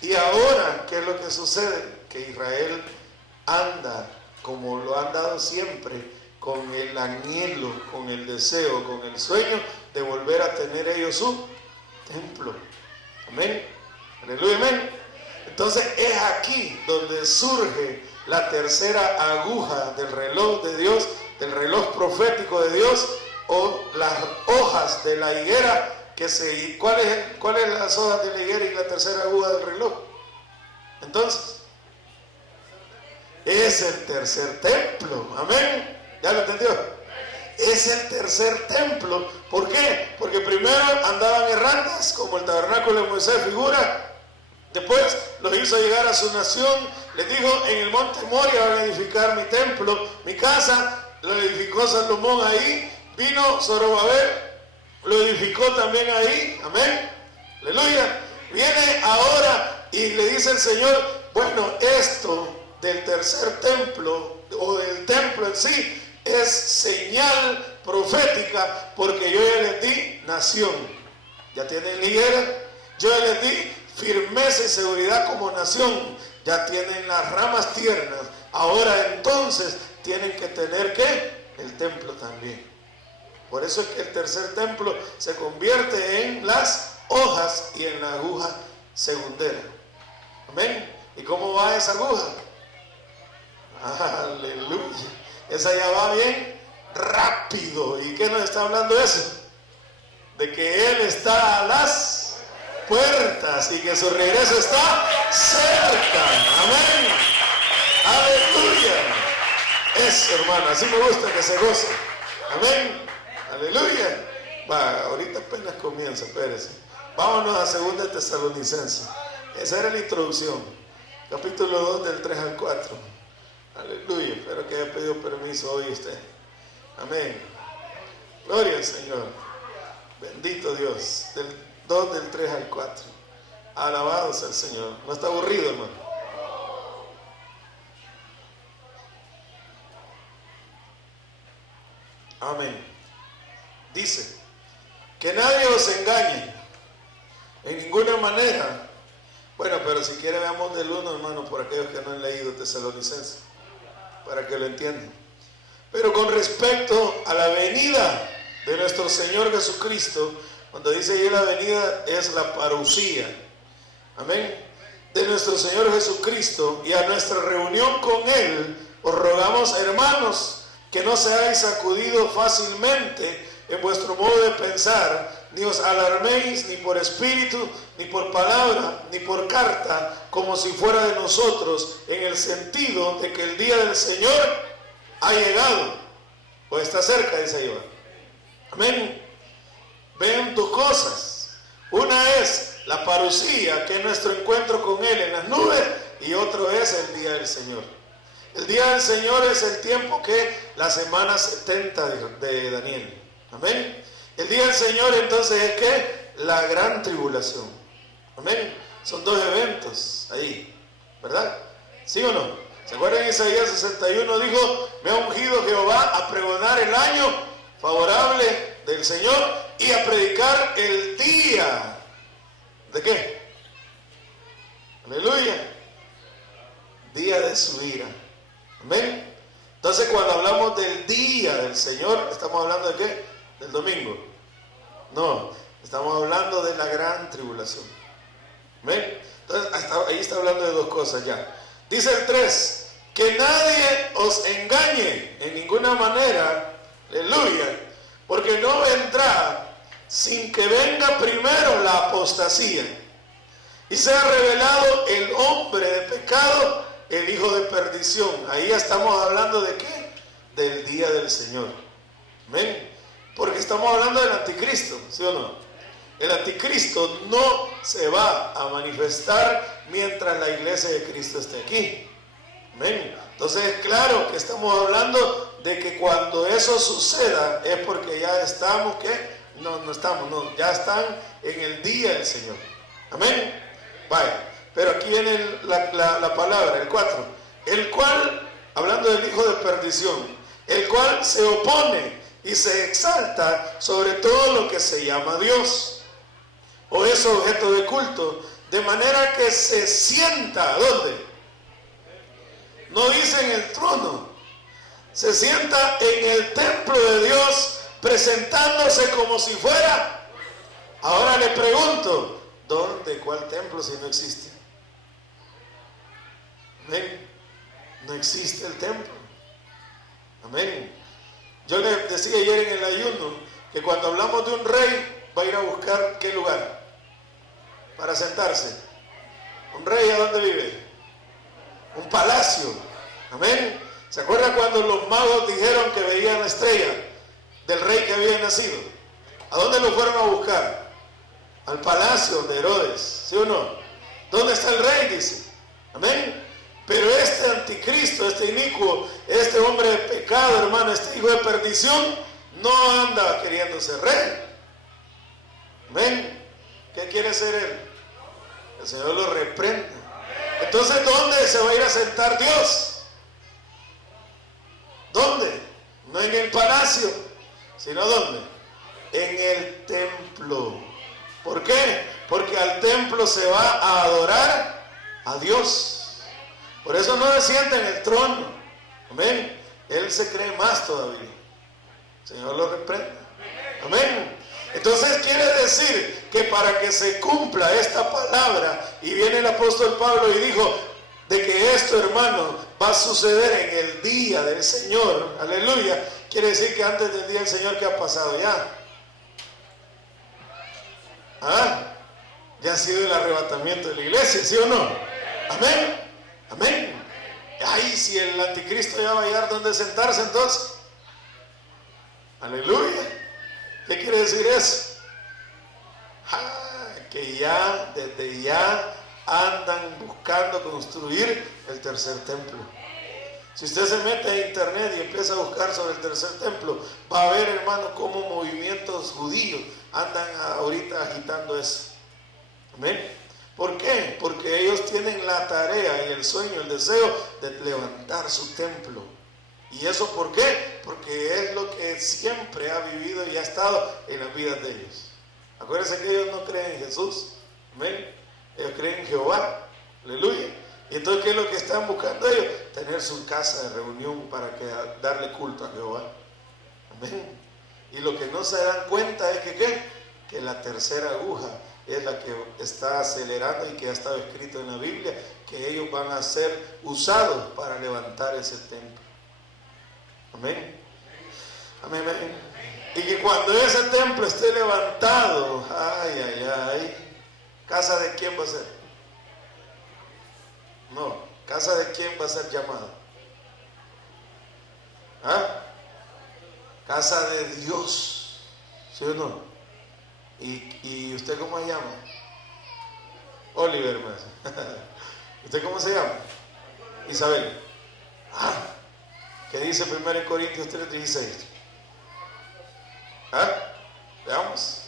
Y ahora, ¿qué es lo que sucede? Que Israel anda, como lo han dado siempre, con el anhelo, con el deseo, con el sueño de volver a tener ellos su templo. Amén. Aleluya, amén. Entonces es aquí donde surge la tercera aguja del reloj de Dios, del reloj profético de Dios, o las hojas de la higuera que se... ¿Cuáles las hojas de la higuera y la tercera aguja del reloj? Entonces es el tercer templo. Amén. ¿Ya lo entendió? Es el tercer templo. ¿Por qué? Porque primero andaban errantes, como el tabernáculo de Moisés figura. Después los hizo llegar a su nación. Les dijo, en el monte Moria van a edificar mi templo, mi casa. Lo edificó Salomón ahí. Vino Zorobabel, lo edificó también ahí. Amén. Aleluya. Viene ahora y le dice el Señor, bueno, esto del tercer templo o del templo en sí es señal profética, porque yo ya les di nación, ya tienen higuera, yo ya les di firmeza y seguridad como nación, ya tienen las ramas tiernas, ahora entonces tienen que tener ¿qué? El templo también. Por eso es que el tercer templo se convierte en las hojas y en la aguja segundera. Amén. ¿Y cómo va esa aguja? Aleluya. Esa ya va bien rápido. ¿Y qué nos está hablando eso? De que Él está a las puertas y que su regreso está cerca. Amén. Aleluya. Eso, hermano, así me gusta que se goce. Amén. Aleluya. Va, ahorita apenas comienza, espérese. Vámonos a 2 Tesalonicenses. Esa era la introducción. Capítulo 2 del 3 al 4. Aleluya. Espero que haya pedido permiso hoy usted. Amén. Gloria al Señor. Bendito Dios. Del 2 del 3 al 4. Alabado sea el Señor. No está aburrido, hermano. Amén. Dice: que nadie os engañe en ninguna manera. Bueno, pero si quiere veamos del 1, hermano, por aquellos que no han leído Tesalonicenses, para que lo entiendan. Pero con respecto a la venida de nuestro Señor Jesucristo, cuando dice ahí la venida es la parusía, amén, de nuestro Señor Jesucristo, y a nuestra reunión con Él, os rogamos, hermanos, que no seáis sacudidos fácilmente en vuestro modo de pensar, ni os alarméis ni por espíritu, ni por palabra, ni por carta, como si fuera de nosotros, en el sentido de que el día del Señor ha llegado, o está cerca, dice Iván. Amén. Ven 2 cosas. Una es la parusía, que es nuestro encuentro con Él en las nubes, y otro es el día del Señor. El día del Señor es el tiempo que la semana 70 de Daniel. Amén. El día del Señor entonces es que la gran tribulación. Amén. Son 2 eventos ahí, ¿verdad? ¿Sí o no? ¿Se acuerdan? Isaías 61 dijo: me ha ungido Jehová a pregonar el año favorable del Señor y a predicar el día. ¿De qué? Aleluya. Día de su ira. Amén. Entonces cuando hablamos del día del Señor, ¿estamos hablando de qué? ¿Del domingo? No, estamos hablando de la gran tribulación. Amén. Entonces ahí está hablando de 2 cosas ya. Dice el 3, que nadie os engañe en ninguna manera, aleluya, porque no vendrá sin que venga primero la apostasía y sea revelado el hombre de pecado, el hijo de perdición. Ahí ya estamos hablando de ¿qué? Del día del Señor. Amén. Porque estamos hablando del anticristo, ¿sí o no? El anticristo no se va a manifestar mientras la iglesia de Cristo esté aquí. Amén. Entonces, claro que estamos hablando de que cuando eso suceda es porque ya estamos, ¿qué? Ya están en el día del Señor. Amén. Vaya, pero aquí viene la palabra, el 4. El cual, hablando del hijo de perdición, el cual se opone y se exalta sobre todo lo que se llama Dios o es objeto de culto, de manera que se sienta, ¿dónde? No dice en el trono, se sienta en el templo de Dios, presentándose como si fuera. Ahora le pregunto, ¿dónde? ¿Cuál templo si no existe? Amén. No existe el templo. Amén. Yo le decía ayer en el ayuno que cuando hablamos de un rey va a ir a buscar ¿qué lugar? Para sentarse. ¿Un rey a dónde vive? Un palacio. Amén. ¿Se acuerda cuando los magos dijeron que veían la estrella del rey que había nacido? ¿A dónde lo fueron a buscar? Al palacio de Herodes, ¿sí o no? ¿Dónde está el rey? Dice. Amén. Pero este anticristo, este inicuo, este hombre de pecado, hermano, este hijo de perdición, no anda queriendo ser rey. Amén. ¿Qué quiere ser él? El Señor lo reprende. Entonces, ¿dónde se va a ir a sentar Dios? ¿Dónde? No en el palacio, sino ¿dónde? En el templo. ¿Por qué? Porque al templo se va a adorar a Dios. Por eso no se sienta en el trono. Amén. Él se cree más todavía. El Señor lo reprende. Amén. Entonces quiere decir que para que se cumpla esta palabra, y viene el apóstol Pablo y dijo de que esto, hermano, va a suceder en el día del Señor, aleluya, quiere decir que antes del día del Señor, ¿qué ha pasado ya? Ya ha sido el arrebatamiento de la iglesia, ¿sí o no? Amén, amén. Ay, si el anticristo ya va a hallar dónde sentarse entonces, aleluya. ¿Qué quiere decir eso? que ya, desde ya, andan buscando construir el tercer templo. Si usted se mete a internet y empieza a buscar sobre el tercer templo, va a ver, hermano, cómo movimientos judíos andan ahorita agitando eso. ¿Amén? ¿Por qué? Porque ellos tienen la tarea y el sueño, el deseo de levantar su templo. ¿Y eso por qué? Porque es lo que siempre ha vivido y ha estado en las vidas de ellos. Acuérdense que ellos no creen en Jesús. ¿Amén? Ellos creen en Jehová. Aleluya. Y entonces, ¿qué es lo que están buscando ellos? Tener su casa de reunión para darle culto a Jehová. Amén. Y lo que no se dan cuenta es que ¿qué? Que la tercera aguja es la que está acelerando y que ha estado escrito en la Biblia, que ellos van a ser usados para levantar ese templo. Amén. Amén, amén. Y que cuando ese templo esté levantado, ¿casa de quién va a ser? No, ¿casa de quién va a ser llamada? ¿Ah? Casa de Dios, ¿sí o no? ¿Y usted cómo se llama? Oliver, más. ¿Usted cómo se llama? Isabel. ¿Qué dice 1 Corintios 3:16? Veamos.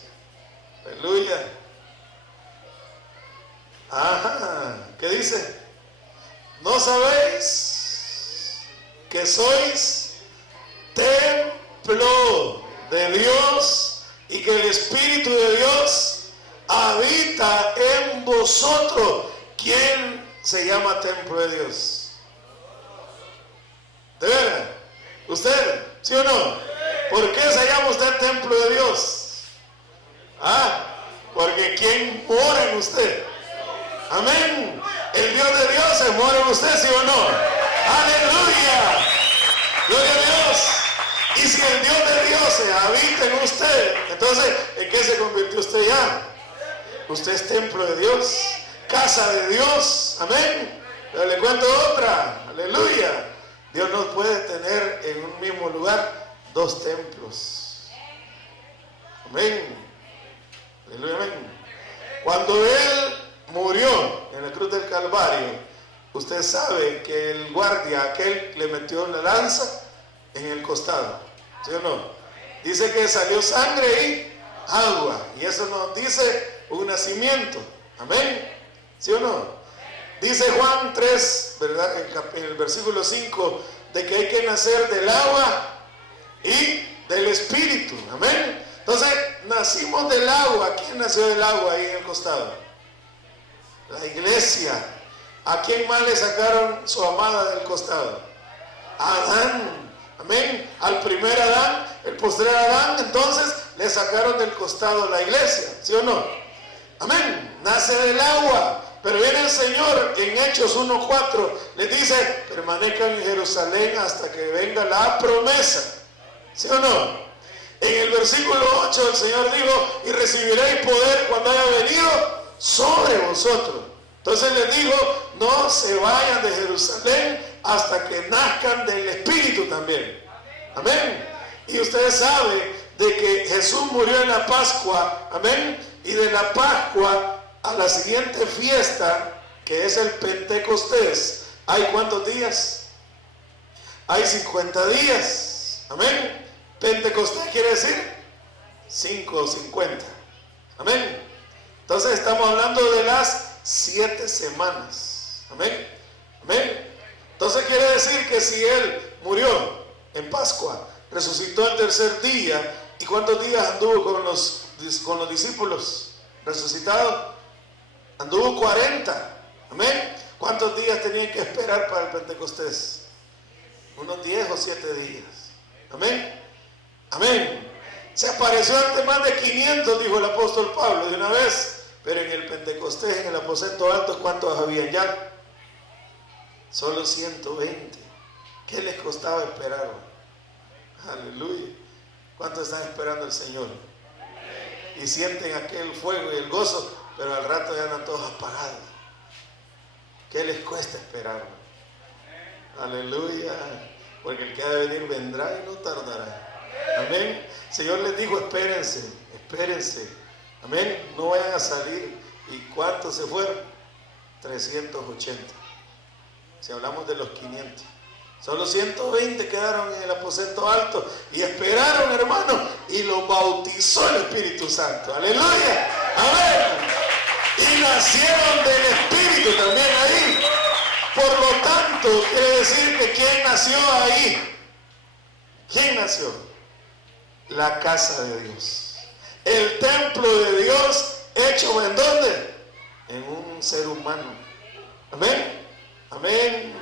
Aleluya. ¿Qué dice? ¿No sabéis que sois templo de Dios y que el Espíritu de Dios habita en vosotros? ¿Quién se llama templo de Dios? ¿De veras? ¿Usted? ¿Sí o no? ¿Por qué se llama usted templo de Dios? Porque ¿quién mora en usted? Amén. El Dios de Dios se mora en usted, ¿sí o no? Aleluya. Gloria a Dios. Y si el Dios de Dios se habita en usted, entonces, ¿en qué se convirtió usted ya? Usted es templo de Dios, casa de Dios. Amén. Pero le cuento otra. Aleluya. Dios no puede tener en un mismo lugar dos templos. Amén. Aleluya, amén. Cuando Él murió en la cruz del Calvario, usted sabe que el guardia aquel le metió la lanza en el costado, ¿sí o no? Dice que salió sangre y agua, y eso nos dice un nacimiento. Amén. ¿Sí o no? Dice Juan 3, ¿verdad? En el versículo 5, de que hay que nacer del agua y del Espíritu. Amén. Entonces, nacimos del agua. ¿Quién nació del agua ahí en el costado? La iglesia. ¿A quién más le sacaron su amada del costado? A Adán. Amén. Al primer Adán, el postrer Adán, entonces le sacaron del costado la iglesia. ¿Sí o no? Amén. Nace del agua. Pero viene el Señor en Hechos 1:4, les dice, permanezcan en Jerusalén hasta que venga la promesa. ¿Sí o no? En el versículo 8 el Señor dijo, y recibiréis poder cuando haya venido sobre vosotros. Entonces les digo, no se vayan de Jerusalén hasta que nazcan del Espíritu también. Amén. Y ustedes saben de que Jesús murió en la Pascua. Amén. Y de la Pascua a la siguiente fiesta, que es el Pentecostés, ¿hay cuántos días? Hay 50 días. Amén. Pentecostés quiere decir 5 o 50. Amén. Entonces estamos hablando de las 7 semanas. Amén. Amén. Entonces quiere decir que si Él murió en Pascua, resucitó el tercer día, ¿y cuántos días anduvo con los discípulos resucitados? Anduvo 40. Amén. ¿Cuántos días tenían que esperar para el Pentecostés? Unos 10 o 7 días. Amén. Amén. Se apareció ante más de 500, dijo el apóstol Pablo de una vez. Pero en el Pentecostés, en el aposento alto, ¿cuántos habían ya? Solo 120. ¿Qué les costaba esperar? Aleluya. ¿Cuántos están esperando al Señor? Y sienten aquel fuego y el gozo, pero al rato ya andan todos apagados. ¿Qué les cuesta esperar? Aleluya. Porque el que ha de venir vendrá y no tardará. Amén. El Señor les dijo, espérense, espérense. Amén. No vayan a salir. ¿Y cuántos se fueron? 380. Si hablamos de los 500. Solo 120 quedaron en el aposento alto y esperaron, hermanos, y los bautizó el Espíritu Santo. Aleluya. Amén. Y nacieron del Espíritu también ahí. Por lo tanto, quiere decir que ¿quién nació ahí? ¿Quién nació? La casa de Dios. El templo de Dios hecho ¿en dónde? En un ser humano. Amén. Amén.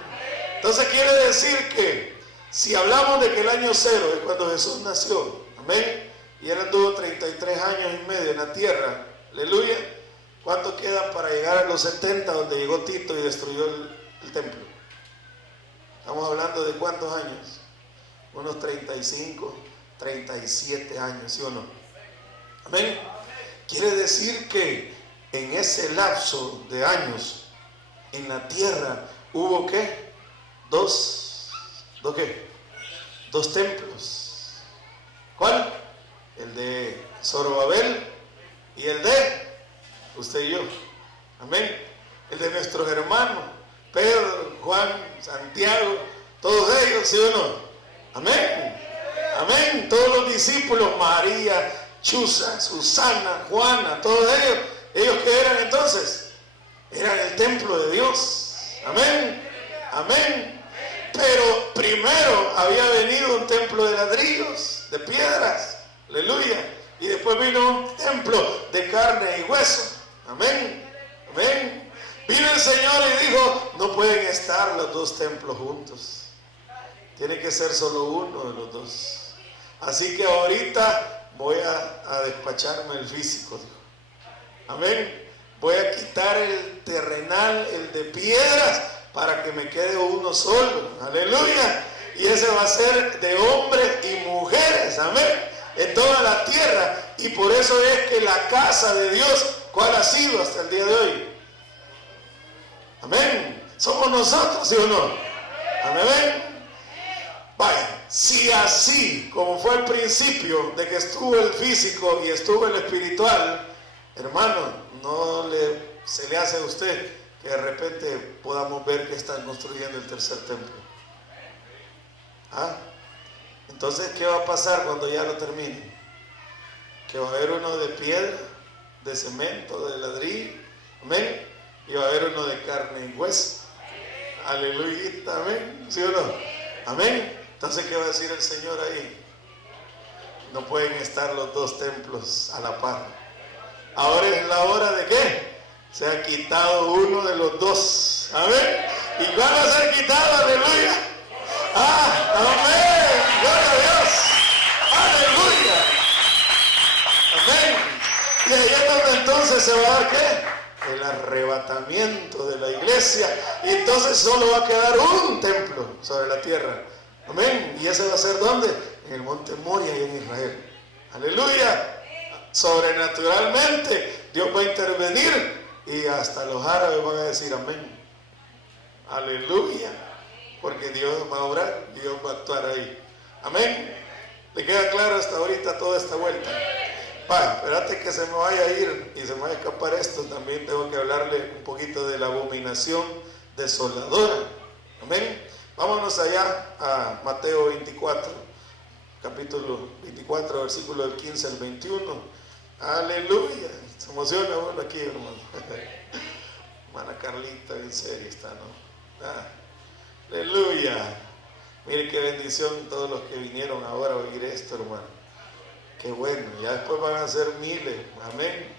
Entonces quiere decir que si hablamos de que el año 0 es cuando Jesús nació, amén, y él anduvo 33 años y medio en la tierra, aleluya, ¿cuánto quedan para llegar a los 70 donde llegó Tito y destruyó el templo? Estamos hablando de ¿cuántos años? Unos 35, 37 años, ¿sí o no? Amén. Quiere decir que en ese lapso de años en la tierra hubo ¿qué? Dos templos. ¿Cuál? El de Zorobabel y el de usted y yo. Amén. El de nuestros hermanos, Pedro, Juan, Santiago, todos ellos, ¿sí o no? Amén. Amén. Todos los discípulos, María, Chuza, Susana, Juana, todos ellos que eran entonces, eran el templo de Dios. Amén. Amén. Pero primero había venido un templo de ladrillos, de piedras, aleluya, y después vino un templo de carne y hueso. Amén. Amén. Vino el Señor y dijo, no pueden estar los dos templos juntos, tiene que ser solo uno de los dos. Así que ahorita voy a despacharme el físico, dijo. Amén. Voy a quitar el terrenal, el de piedras, para que me quede uno solo. Aleluya. Y ese va a ser de hombres y mujeres. Amén. En toda la tierra. Y por eso es que la casa de Dios, ¿cuál ha sido hasta el día de hoy? Amén. Somos nosotros, ¿sí o no? Amén. Vaya, si así como fue al principio de que estuvo el físico y estuvo el espiritual, hermano, se le hace a usted que de repente podamos ver que están construyendo el tercer templo. ¿Ah? Entonces, ¿qué va a pasar cuando ya lo termine? Que va a haber uno de piedra, de cemento, de ladrillo, amén, y va a haber uno de carne y hueso. Aleluya, amén, ¿sí o no? Amén. Entonces, ¿qué va a decir el Señor ahí? No pueden estar los dos templos a la par. Ahora es la hora de ¿qué? Se ha quitado uno de los dos. Amén. ¿Y cuál va a ser quitado? Aleluya. Ah, amén. Gloria a Dios. Aleluya. Amén. Y ahí es donde entonces se va a dar ¿qué? El arrebatamiento de la iglesia. Y entonces solo va a quedar un templo sobre la tierra. Amén. ¿Y ese va a ser dónde? En el monte Moria y en Israel. Aleluya. Sobrenaturalmente Dios va a intervenir. Y hasta los árabes van a decir amén. Aleluya. Porque Dios va a obrar, Dios va a actuar ahí. Amén. ¿Le queda claro hasta ahorita toda esta vuelta? Espérate que se me vaya a ir y se me vaya a escapar esto. También tengo que hablarle un poquito de la abominación desoladora. Amén. Vámonos allá a Mateo 24, capítulo 24, versículo del 15 al 21. Aleluya. Se emociona uno aquí, hermano. Hermana Carlita, en serio está, ¿no? Aleluya. Mire qué bendición todos los que vinieron ahora a oír esto, hermano. Qué bueno. Ya después van a ser miles. Amén.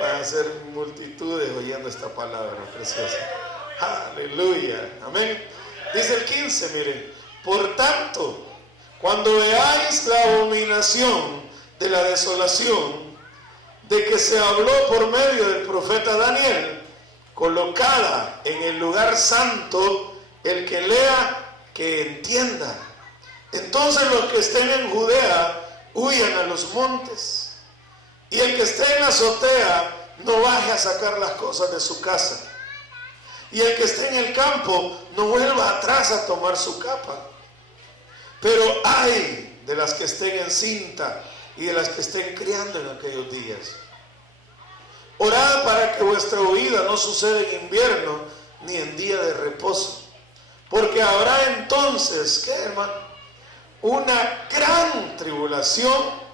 Van a ser multitudes oyendo esta palabra preciosa. Aleluya. Amén. Dice el 15, mire. Por tanto, cuando veáis la abominación de la desolación, de que se habló por medio del profeta Daniel, colocada en el lugar santo, el que lea, que entienda. Entonces los que estén en Judea, huyan a los montes, y el que esté en la azotea, no baje a sacar las cosas de su casa, y el que esté en el campo, no vuelva atrás a tomar su capa. Pero ay de las que estén en cinta y de las que estén criando en aquellos días. Orad para que vuestra huida no suceda en invierno ni en día de reposo. Porque habrá entonces, ¿qué, hermano? Una gran tribulación,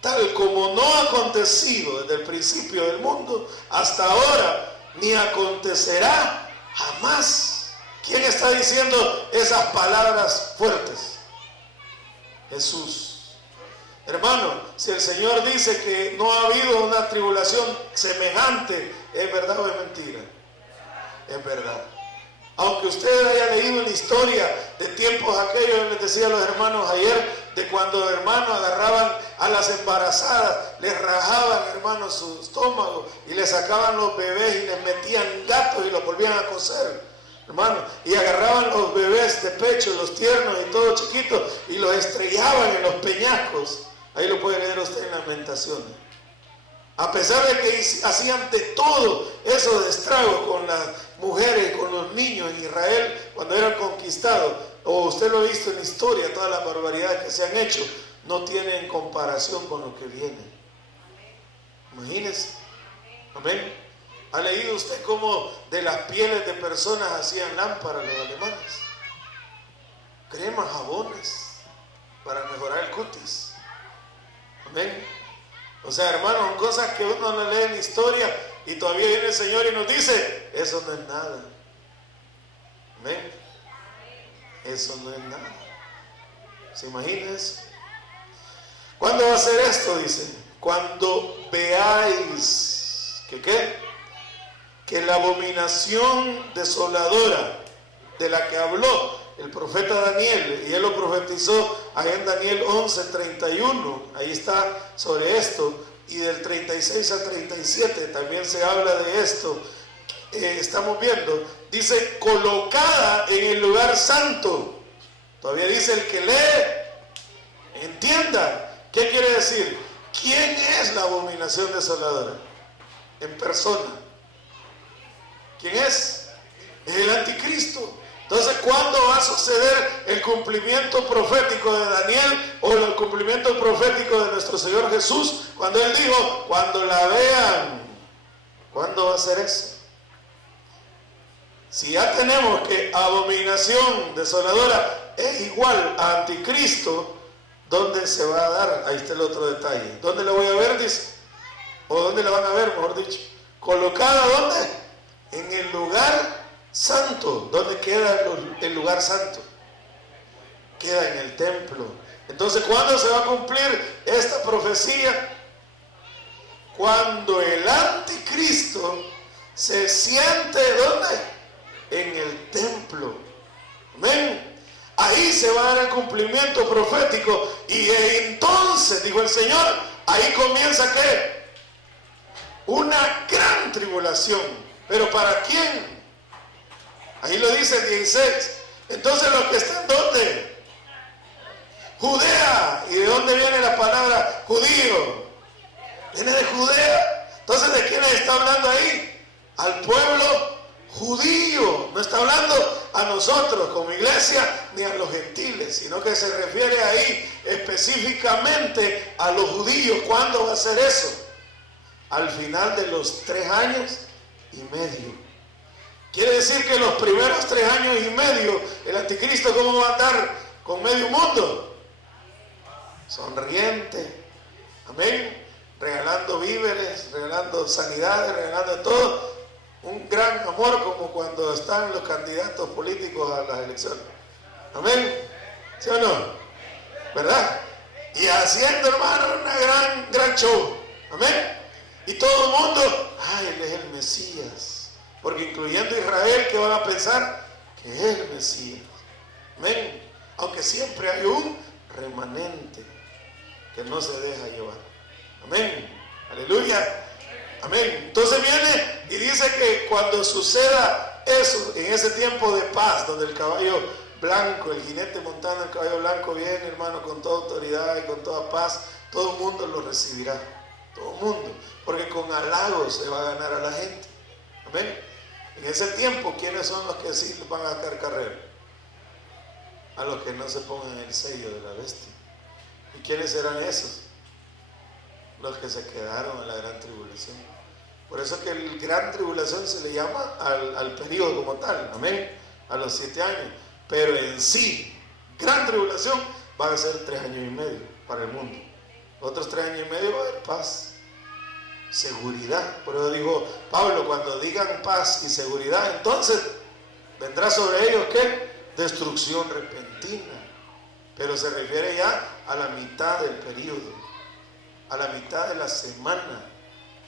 tal como no ha acontecido desde el principio del mundo hasta ahora, ni acontecerá jamás. ¿Quién está diciendo esas palabras fuertes? Jesús. Hermano, si el Señor dice que no ha habido una tribulación semejante, ¿es verdad o es mentira? Es verdad. Aunque usted haya leído la historia de tiempos aquellos, les decía a los hermanos ayer, de cuando hermanos agarraban a las embarazadas, les rajaban, hermanos, su estómago y les sacaban los bebés y les metían gatos y los volvían a coser, hermano, y agarraban los bebés de pecho, los tiernos y todos chiquitos, y los estrellaban en los peñascos. Ahí lo puede leer usted en Lamentaciones. A pesar de que hacían de todo eso de estrago con las mujeres, con los niños en Israel cuando eran conquistados, o usted lo ha visto en la historia, todas las barbaridades que se han hecho, no tienen comparación con lo que viene. Imagínense. Amén. ¿Ha leído usted cómo de las pieles de personas hacían lámparas los alemanes? Cremas, jabones para mejorar el cutis. Amén. O sea, hermanos, son cosas que uno no lee en la historia y todavía viene el Señor y nos dice, eso no es nada. Amén. Eso no es nada. ¿Se imagina eso? ¿Cuándo va a ser esto? Dice, cuando veáis que ¿qué? Que la abominación desoladora de la que habló el profeta Daniel, y él lo profetizó ahí en Daniel 11:31, ahí está sobre esto, y del 36 al 37 también se habla de esto. Estamos viendo, dice, colocada en el lugar santo. Todavía dice el que lee, entienda. ¿Qué quiere decir? ¿Quién es la abominación desoladora? En persona. ¿Quién es? Es el anticristo. Entonces, ¿cuándo va a suceder el cumplimiento profético de Daniel o el cumplimiento profético de nuestro Señor Jesús? Cuando Él dijo, cuando la vean. ¿Cuándo va a ser eso? Si ya tenemos que abominación desoladora es igual a anticristo, ¿dónde se va a dar? Ahí está el otro detalle. ¿Dónde la voy a ver? Dice. ¿O dónde la van a ver, mejor dicho? ¿Colocada dónde? En el lugar santo. ¿Dónde queda el lugar santo? Queda en el templo. Entonces, ¿cuándo se va a cumplir esta profecía? Cuando el anticristo se siente, ¿dónde? En el templo. Amén. Ahí se va a dar el cumplimiento profético. Y entonces, dijo el Señor, ahí comienza ¿qué? Una gran tribulación. ¿Pero para quién? Ahí lo dice el 16. Entonces los que están ¿dónde? Judea. ¿Y de dónde viene la palabra judío? Viene de Judea. Entonces, ¿de quién está hablando ahí? Al pueblo judío. No está hablando a nosotros como iglesia ni a los gentiles, sino que se refiere ahí específicamente a los judíos. ¿Cuándo va a ser eso? Al final de los 3 años y medio. Quiere decir que los primeros 3 años y medio, el anticristo, ¿cómo va a andar con medio mundo? Sonriente. Amén. Regalando víveres, regalando sanidades, regalando todo. Un gran amor como cuando están los candidatos políticos a las elecciones. Amén. ¿Sí o no? ¿Verdad? Y haciendo, hermano, una gran show. Amén. Y todo el mundo, él es el Mesías. Porque incluyendo Israel, ¿qué van a pensar? Que es el Mesías. Amén. Aunque siempre hay un remanente que no se deja llevar. Amén. Aleluya. Amén. Entonces viene y dice que cuando suceda eso, en ese tiempo de paz, donde el caballo blanco, el jinete montando el caballo blanco viene, hermano, con toda autoridad y con toda paz, todo el mundo lo recibirá. Todo el mundo. Porque con halagos se va a ganar a la gente. Amén. En ese tiempo, ¿quiénes son los que sí van a dar carrera? A los que no se pongan el sello de la bestia. ¿Y quiénes serán esos? Los que se quedaron en la gran tribulación. Por eso que el gran tribulación se le llama al periodo como tal, amén, a los 7 años. Pero en sí, gran tribulación van a ser 3 años y medio para el mundo. Otros 3 años y medio va a haber paz, seguridad. Por eso dijo Pablo, cuando digan paz y seguridad, entonces vendrá sobre ellos ¿qué? Destrucción repentina. Pero se refiere ya a la mitad del periodo, a la mitad de la semana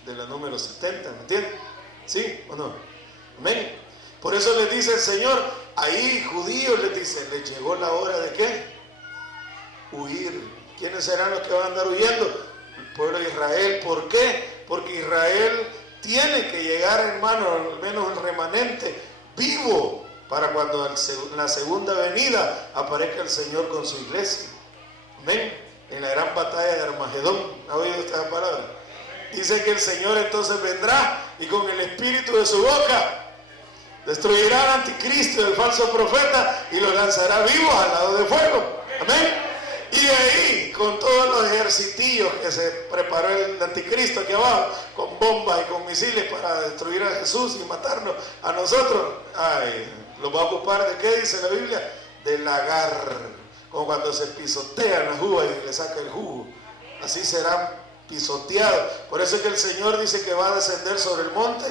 de la número 70, ¿me entienden? ¿Sí o no? Amén. Por eso les dice el Señor, ahí judíos les dice, les llegó la hora de ¿qué? Huir. ¿Quiénes serán los que van a andar huyendo? El pueblo de Israel. ¿Por qué? Porque Israel tiene que llegar, hermano, al menos el remanente vivo, para cuando en la segunda venida aparezca el Señor con su iglesia. Amén. En la gran batalla de Armagedón. ¿Ha oído esta palabra? Dice que el Señor entonces vendrá y con el espíritu de su boca destruirá al anticristo, el falso profeta, y lo lanzará vivos al lado de fuego. Amén. Y de ahí, con todos los ejercitillos que se preparó el anticristo aquí abajo, con bombas y con misiles para destruir a Jesús y matarnos a nosotros, los va a ocupar ¿de qué dice la Biblia? De lagar, como cuando se pisotean las uvas y le saca el jugo, así serán pisoteados. Por eso es que el Señor dice que va a descender sobre el monte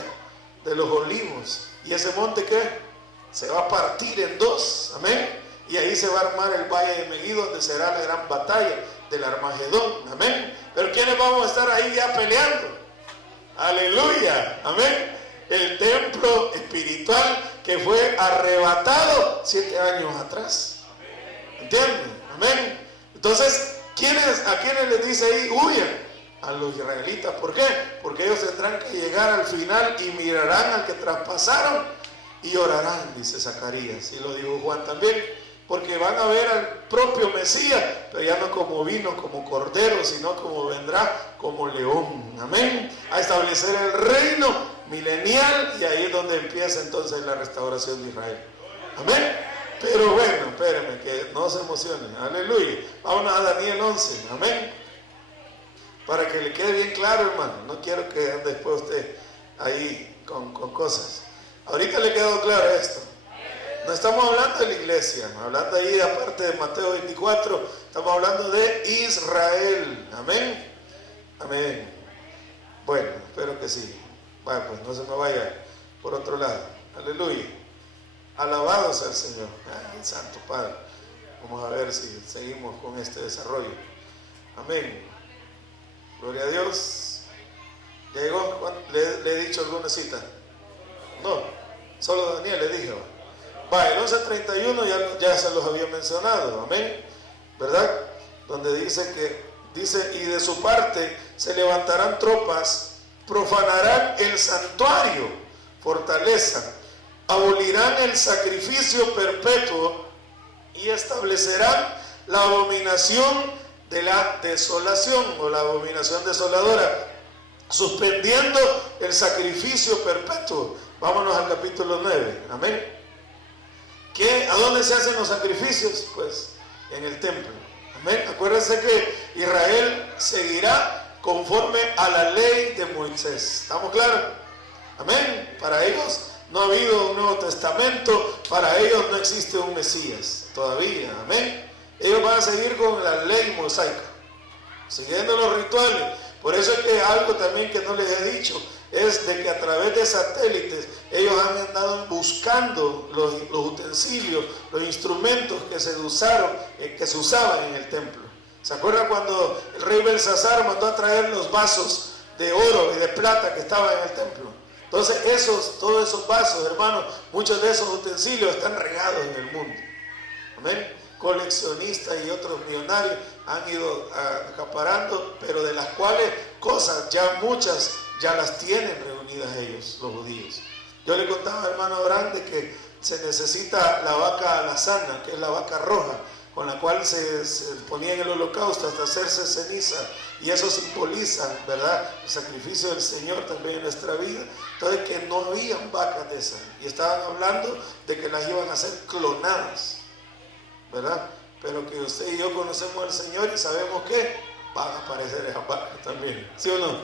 de los olivos, y ese monte ¿qué? Se va a partir en dos, amén. Y ahí se va a armar el valle de Megiddo, donde será la gran batalla del Armagedón, amén. Pero ¿quiénes vamos a estar ahí ya peleando? Aleluya, amén. El templo espiritual que fue arrebatado 7 años atrás, ¿entienden? Amén. Entonces, ¿a quiénes les dice ahí? Huyan. A los israelitas. ¿Por qué? Porque ellos tendrán que llegar al final y mirarán al que traspasaron y orarán, dice Zacarías, y lo dijo Juan también. Porque van a ver al propio Mesías, pero ya no como vino, como cordero, sino como vendrá como león. Amén. A establecer el reino milenial, y ahí es donde empieza entonces la restauración de Israel. Amén. Pero bueno, espérenme, que no se emocionen. Aleluya. Vámonos a Daniel 11. Amén. Para que le quede bien claro, hermano. No quiero que después usted ahí con cosas. Ahorita le quedó claro esto. No estamos hablando de la iglesia, hablando ahí aparte de Mateo 24, estamos hablando de Israel. Amén. Amén. Bueno, espero que sí. Vaya, pues no se me vaya por otro lado. Aleluya. Alabado sea el Señor. Ay, Santo Padre. Vamos a ver si seguimos con este desarrollo. Amén. Gloria a Dios. ¿Ya llegó? ¿Le he dicho alguna cita? No, solo Daniel le dije. El 11:31 ya se los había mencionado, amén, ¿verdad? Donde dice y de su parte se levantarán tropas, profanarán el santuario, fortaleza, abolirán el sacrificio perpetuo y establecerán la abominación de la desolación o la abominación desoladora, suspendiendo el sacrificio perpetuo. Vámonos al capítulo 9, amén. ¿A dónde se hacen los sacrificios? Pues en el templo. Amén. Acuérdense que Israel seguirá conforme a la ley de Moisés. ¿Estamos claros? Amén. Para ellos no ha habido un Nuevo Testamento, para ellos no existe un Mesías todavía. Amén. Ellos van a seguir con la ley mosaica, siguiendo los rituales. Por eso es que algo también que no les he dicho es de que a través de satélites ellos han andado buscando los utensilios, los instrumentos que se usaban en el templo. ¿Se acuerdan cuando el rey Belsasar mandó a traer los vasos de oro y de plata que estaban en el templo? Entonces todos esos vasos, hermanos, muchos de esos utensilios están regados en el mundo. Amén. Coleccionistas y otros millonarios han ido acaparando, pero de las cuales cosas ya muchas ya las tienen reunidas ellos, los judíos. Yo le contaba al hermano Abraham de que se necesita la vaca alazana, que es la vaca roja, con la cual se ponía en el holocausto hasta hacerse ceniza, y eso simboliza, ¿verdad?, el sacrificio del Señor también en nuestra vida. Entonces, que no habían vacas de esas, y estaban hablando de que las iban a hacer clonadas, ¿verdad? Pero que usted y yo conocemos al Señor y sabemos que van a aparecer esas vacas también, ¿sí o no?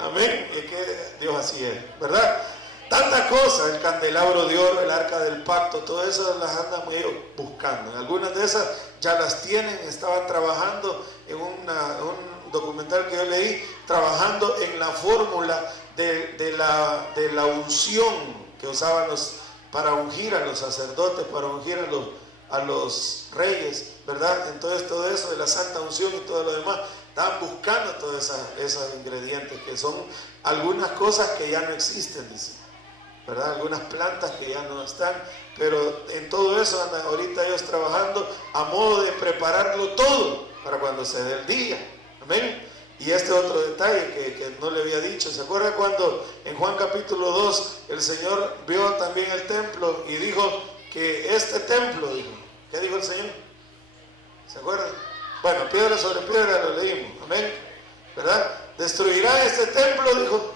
Amén. Y es que Dios así es, ¿verdad? Tantas cosas, el candelabro de oro, el arca del pacto, todo eso las andan ellos buscando. Algunas de esas ya las tienen, estaban trabajando en un documental que yo leí, trabajando en la fórmula de la unción que usaban para ungir a los sacerdotes, para ungir a los reyes, ¿verdad? Entonces todo eso de la santa unción y todo lo demás, estaban buscando todos esos ingredientes que son algunas cosas que ya no existen, dice, ¿verdad? Algunas plantas que ya no están, pero en todo eso andan ahorita ellos trabajando a modo de prepararlo todo para cuando se dé el día. Amén. Y este otro detalle que no le había dicho, ¿se acuerda cuando en Juan capítulo 2 el Señor vio también el templo y dijo que este templo, dijo, ¿qué dijo el Señor? ¿Se acuerdan? Bueno, piedra sobre piedra lo leímos, amén, ¿verdad? Destruirá este templo, dijo,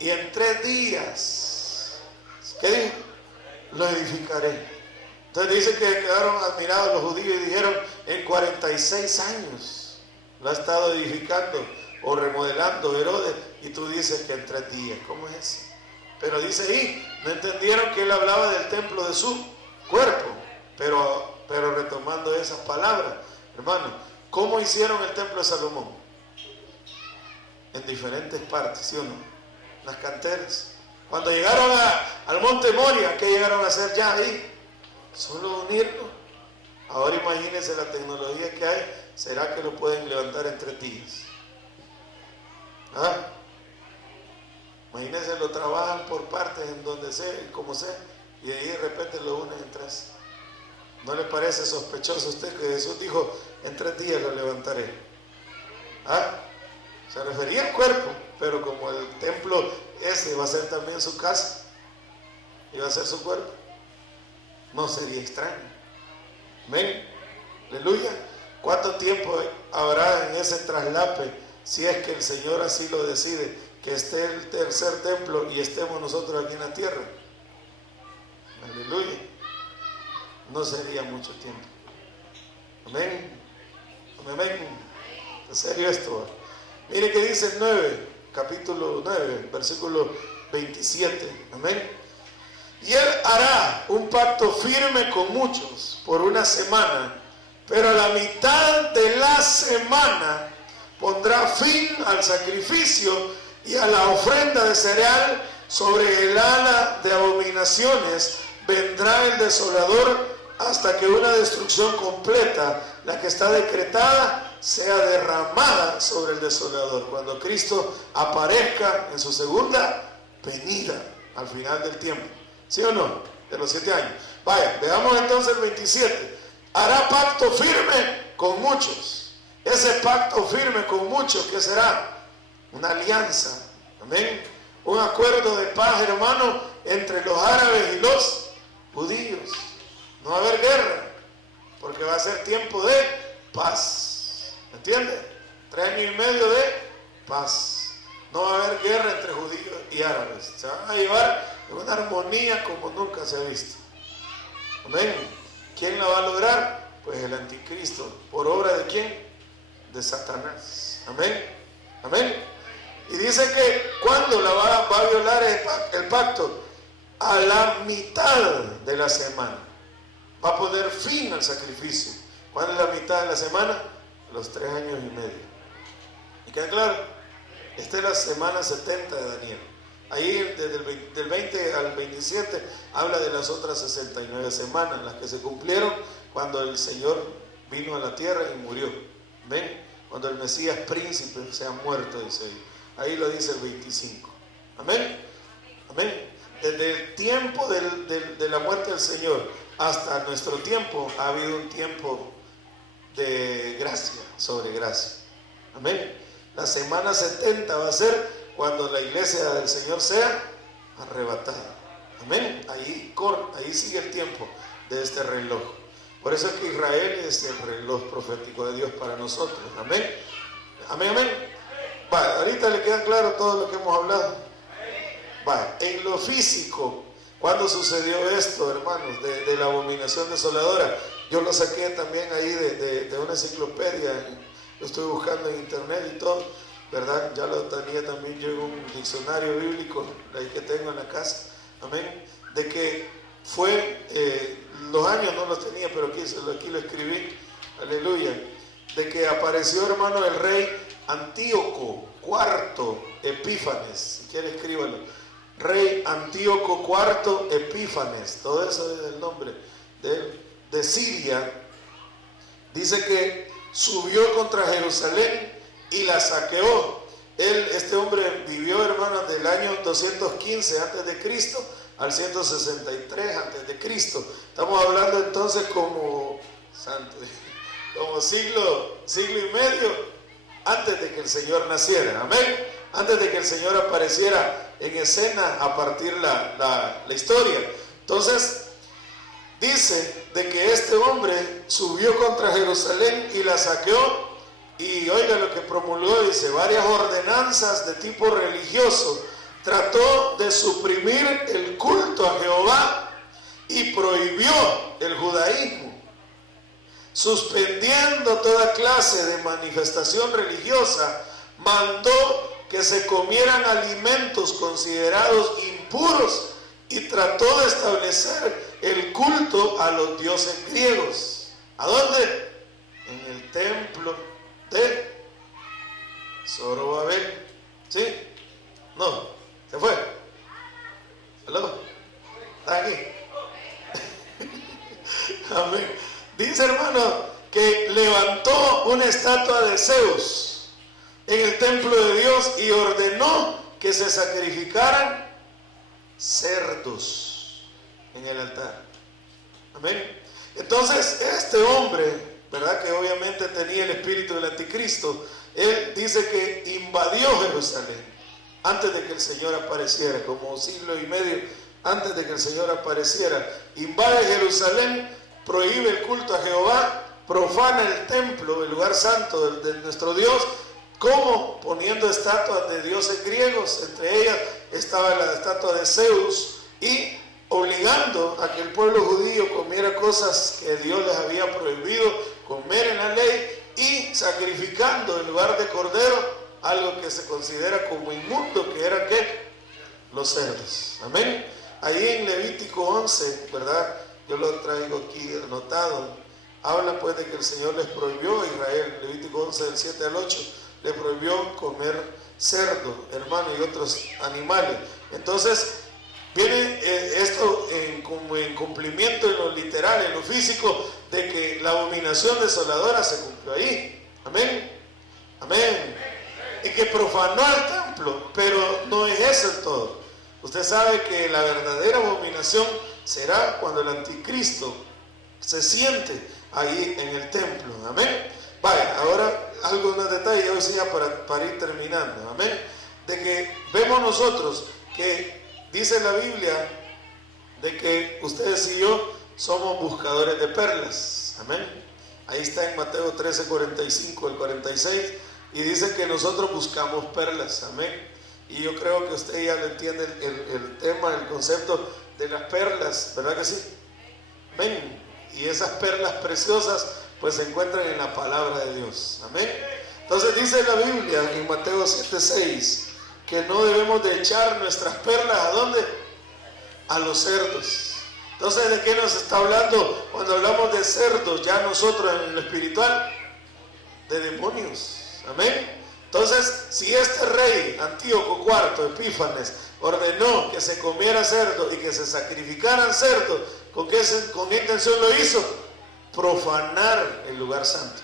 y en 3 días, ¿qué dijo? Lo edificaré. Entonces dice que quedaron admirados los judíos y dijeron, en 46 años lo ha estado edificando o remodelando Herodes, y tú dices que en 3 días, ¿cómo es eso? Pero dice ahí, no entendieron que él hablaba del templo de su cuerpo, pero retomando esas palabras, hermano, ¿cómo hicieron el templo de Salomón? En diferentes partes, ¿sí o no? Las canteras. Cuando llegaron al monte Moria, ¿qué llegaron a hacer ya ahí? Solo unirlo. Ahora imagínense la tecnología que hay. ¿Será que lo pueden levantar en 3 días? ¿Ah? Imagínense, lo trabajan por partes en donde sea y como sea, y de ahí de repente lo unen en 3. ¿No le parece sospechoso a usted que Jesús dijo, en 3 días lo levantaré? ¿Ah? Se refería al cuerpo, pero como el templo ese va a ser también su casa y va a ser su cuerpo, no sería extraño. Amén. Aleluya. ¿Cuánto tiempo habrá en ese traslape, si es que el Señor así lo decide, que esté el tercer templo y estemos nosotros aquí en la tierra? Aleluya. No sería mucho tiempo. Amén. Amén. En serio esto. Mire que dice el 9, capítulo 9, versículo 27. Amén. Y él hará un pacto firme con muchos por una semana, pero a la mitad de la semana pondrá fin al sacrificio y a la ofrenda de cereal. Sobre el ala de abominaciones vendrá el desolador hasta que una destrucción completa, la que está decretada, sea derramada sobre el desolador, cuando Cristo aparezca en su segunda venida al final del tiempo. ¿Sí o no? De los 7 años. Vaya, veamos entonces el 27. Hará pacto firme con muchos. Ese pacto firme con muchos, ¿qué será? Una alianza. Amén. Un acuerdo de paz, hermano, entre los árabes y los judíos. No va a haber guerra, porque va a ser tiempo de paz. ¿Me entiende? 3 años y medio de paz. No va a haber guerra entre judíos y árabes. Se van a llevar en una armonía como nunca se ha visto. Amén. ¿Quién la va a lograr? Pues el anticristo. ¿Por obra de quién? De Satanás. Amén. Amén. Y dice que cuando la va a violar el pacto, a la mitad de la semana va a poner fin al sacrificio. ¿Cuándo es la mitad de la semana? Los 3 años y medio. ¿Y queda claro? Esta es la semana 70 de Daniel. Ahí desde del 20 al 27 habla de las otras 69 semanas, las que se cumplieron cuando el Señor vino a la tierra y murió. ¿Ven? Cuando el Mesías príncipe se ha muerto, dice ahí. Ahí lo dice el 25. Amén. Amén. Desde el tiempo de la muerte del Señor hasta nuestro tiempo ha habido un tiempo de gracia sobre gracia. Amén. La semana 70 va a ser cuando la iglesia del Señor sea arrebatada. Amén. Ahí sigue el tiempo de este reloj. Por eso es que Israel es el reloj profético de Dios para nosotros. Amén. Amén, amén. Vale, ahorita le queda claro todo lo que hemos hablado. Vale, en lo físico, ¿cuándo sucedió esto, hermanos? De la abominación desoladora. Yo lo saqué también ahí de una enciclopedia. Lo estoy buscando en internet y todo. ¿verdad? Ya lo tenía también yo en un diccionario bíblico, ahí que tengo en la casa, amén, de que fue, los años no los tenía, pero aquí lo escribí, aleluya, de que apareció, hermano, el rey Antíoco IV Epífanes, si quiere escríbalo, rey Antíoco IV Epífanes, todo eso es el nombre de Siria. Dice que subió contra Jerusalén y la saqueó. Este hombre vivió, hermanos, del año 215 antes de Cristo al 163 antes de Cristo. Estamos hablando entonces como siglo y medio antes de que el Señor naciera, amén, antes de que el Señor apareciera en escena a partir la historia. Entonces dice de que este hombre subió contra Jerusalén y la saqueó, y oiga lo que promulgó, dice, varias ordenanzas de tipo religioso. Trató de suprimir el culto a Jehová y prohibió el judaísmo, suspendiendo toda clase de manifestación religiosa. Mandó que se comieran alimentos considerados impuros y trató de establecer el culto a los dioses griegos. ¿A dónde? En el templo de Zorobabel. ¿Sí? No, se fue. ¿Aló? ¿Está aquí? Amén. Dice, hermano, que levantó una estatua de Zeus en el templo de Dios y ordenó que se sacrificaran cerdos en el altar. Amén. Entonces, este hombre, ¿verdad? Que obviamente tenía el espíritu del anticristo, él dice que invadió Jerusalén antes de que el Señor apareciera, como siglo y medio antes de que el Señor apareciera. Invade Jerusalén, prohíbe el culto a Jehová, profana el templo, el lugar santo de nuestro Dios, como poniendo estatuas de dioses griegos. Entre ellas estaba la estatua de Zeus, y obligando a que el pueblo judío comiera cosas que Dios les había prohibido comer en la ley, y sacrificando en lugar de cordero algo que se considera como inmundo, que eran ¿qué? Los cerdos. Amén. Ahí en Levítico 11, ¿verdad? Yo lo traigo aquí anotado. Habla pues de que el Señor les prohibió a Israel, Levítico 11 del 7 al 8, le prohibió comer cerdo, hermano, y otros animales. Entonces viene esto como en cumplimiento en lo literal, en lo físico, de que la abominación desoladora se cumplió ahí. Amén. Amén. Y que profanó el templo, pero no es eso el todo. Usted sabe que la verdadera abominación será cuando el anticristo se siente ahí en el templo. Amén. Vaya, ahora algunos detalles, hoy sí ya para ir terminando. Amén. De que vemos nosotros que dice la Biblia de que ustedes y yo somos buscadores de perlas. Amén. Ahí está en Mateo 13, 45 al 46, y dice que nosotros buscamos perlas. Amén. Y yo creo que usted ya le entiende el tema, el concepto de las perlas, ¿verdad que sí? Amén. Y esas perlas preciosas pues se encuentran en la palabra de Dios. Amén. Entonces dice la Biblia en Mateo 7:6 que no debemos de echar nuestras perlas ¿a dónde? A los cerdos. Entonces, ¿de qué nos está hablando cuando hablamos de cerdos ya nosotros en lo espiritual? De demonios. Amén. Entonces, si este rey Antíoco IV Epífanes ordenó que se comiera cerdo y que se sacrificaran cerdo, ¿con qué intención lo hizo? Profanar el lugar santo.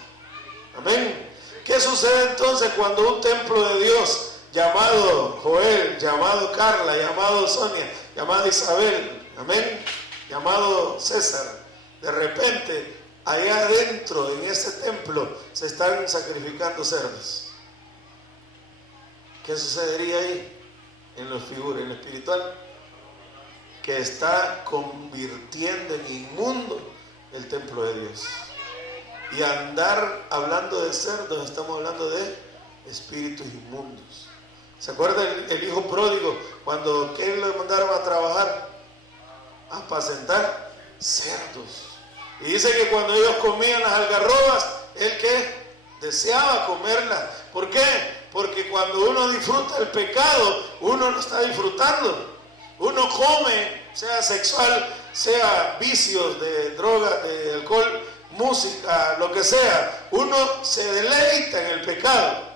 Amén. ¿Qué sucede entonces cuando un templo de Dios llamado Joel, llamado Carla, llamado Sonia, llamado Isabel, amén, llamado César, de repente allá adentro en ese templo se están sacrificando cerdos? ¿Qué sucedería ahí? En lo figura, en lo espiritual, que está convirtiendo en inmundo el templo de Dios. Y andar hablando de cerdos, estamos hablando de espíritus inmundos. ¿Se acuerda el hijo pródigo cuando ¿qué le mandaron a trabajar? A apacentar cerdos. Y dice que cuando ellos comían las algarrobas, él ¿qué? Deseaba comerlas. ¿Por qué? Porque cuando cuando uno disfruta el pecado, uno lo está disfrutando. Uno come, sea sexual, sea vicios de droga, de alcohol, música, lo que sea. Uno se deleita en el pecado.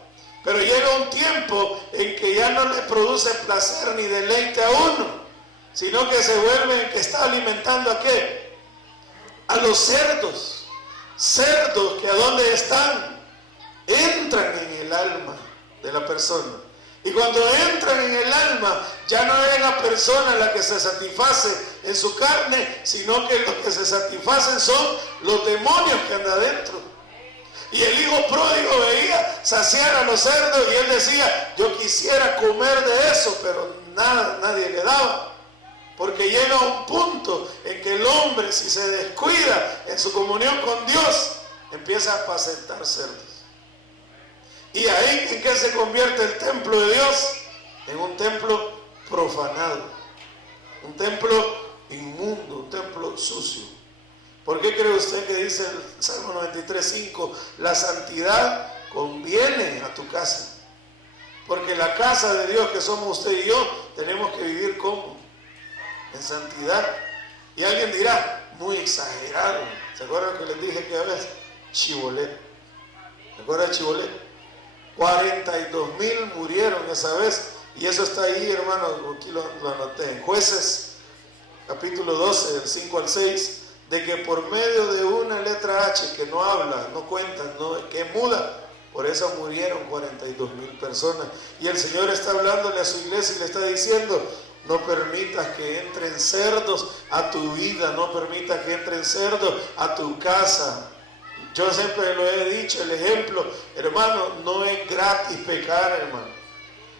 Pero llega un tiempo en que ya no le produce placer ni deleite a uno, sino que se vuelve que está alimentando ¿a qué? A los cerdos. Cerdos que ¿a dónde están? Entran en el alma de la persona. Y cuando entran en el alma, ya no es la persona la que se satisface en su carne, sino que los que se satisfacen son los demonios que andan adentro. Y el hijo pródigo veía saciar a los cerdos y él decía, yo quisiera comer de eso, pero nadie le daba. Porque llega un punto en que el hombre, si se descuida en su comunión con Dios, empieza a apacentar cerdos. Y ahí, ¿en qué se convierte el templo de Dios? En un templo profanado, un templo inmundo, un templo sucio. ¿Por qué cree usted que dice el Salmo 93:5, la santidad conviene a tu casa? Porque la casa de Dios que somos usted y yo, tenemos que vivir como en santidad. Y alguien dirá, muy exagerado. ¿Se acuerdan que les dije que a veces? Chibolet. ¿Se acuerdan de Chibolet? 42,000 murieron esa vez. Y eso está ahí, hermano, aquí lo anoté. En Jueces, capítulo 12, del 5 al 6. De que por medio de una letra H que no habla, no cuenta, que es muda, por eso murieron 42,000 personas. Y el Señor está hablándole a su iglesia y le está diciendo, no permitas que entren cerdos a tu vida, no permitas que entren cerdos a tu casa. Yo siempre lo he dicho, el ejemplo, hermano, no es gratis pecar, hermano.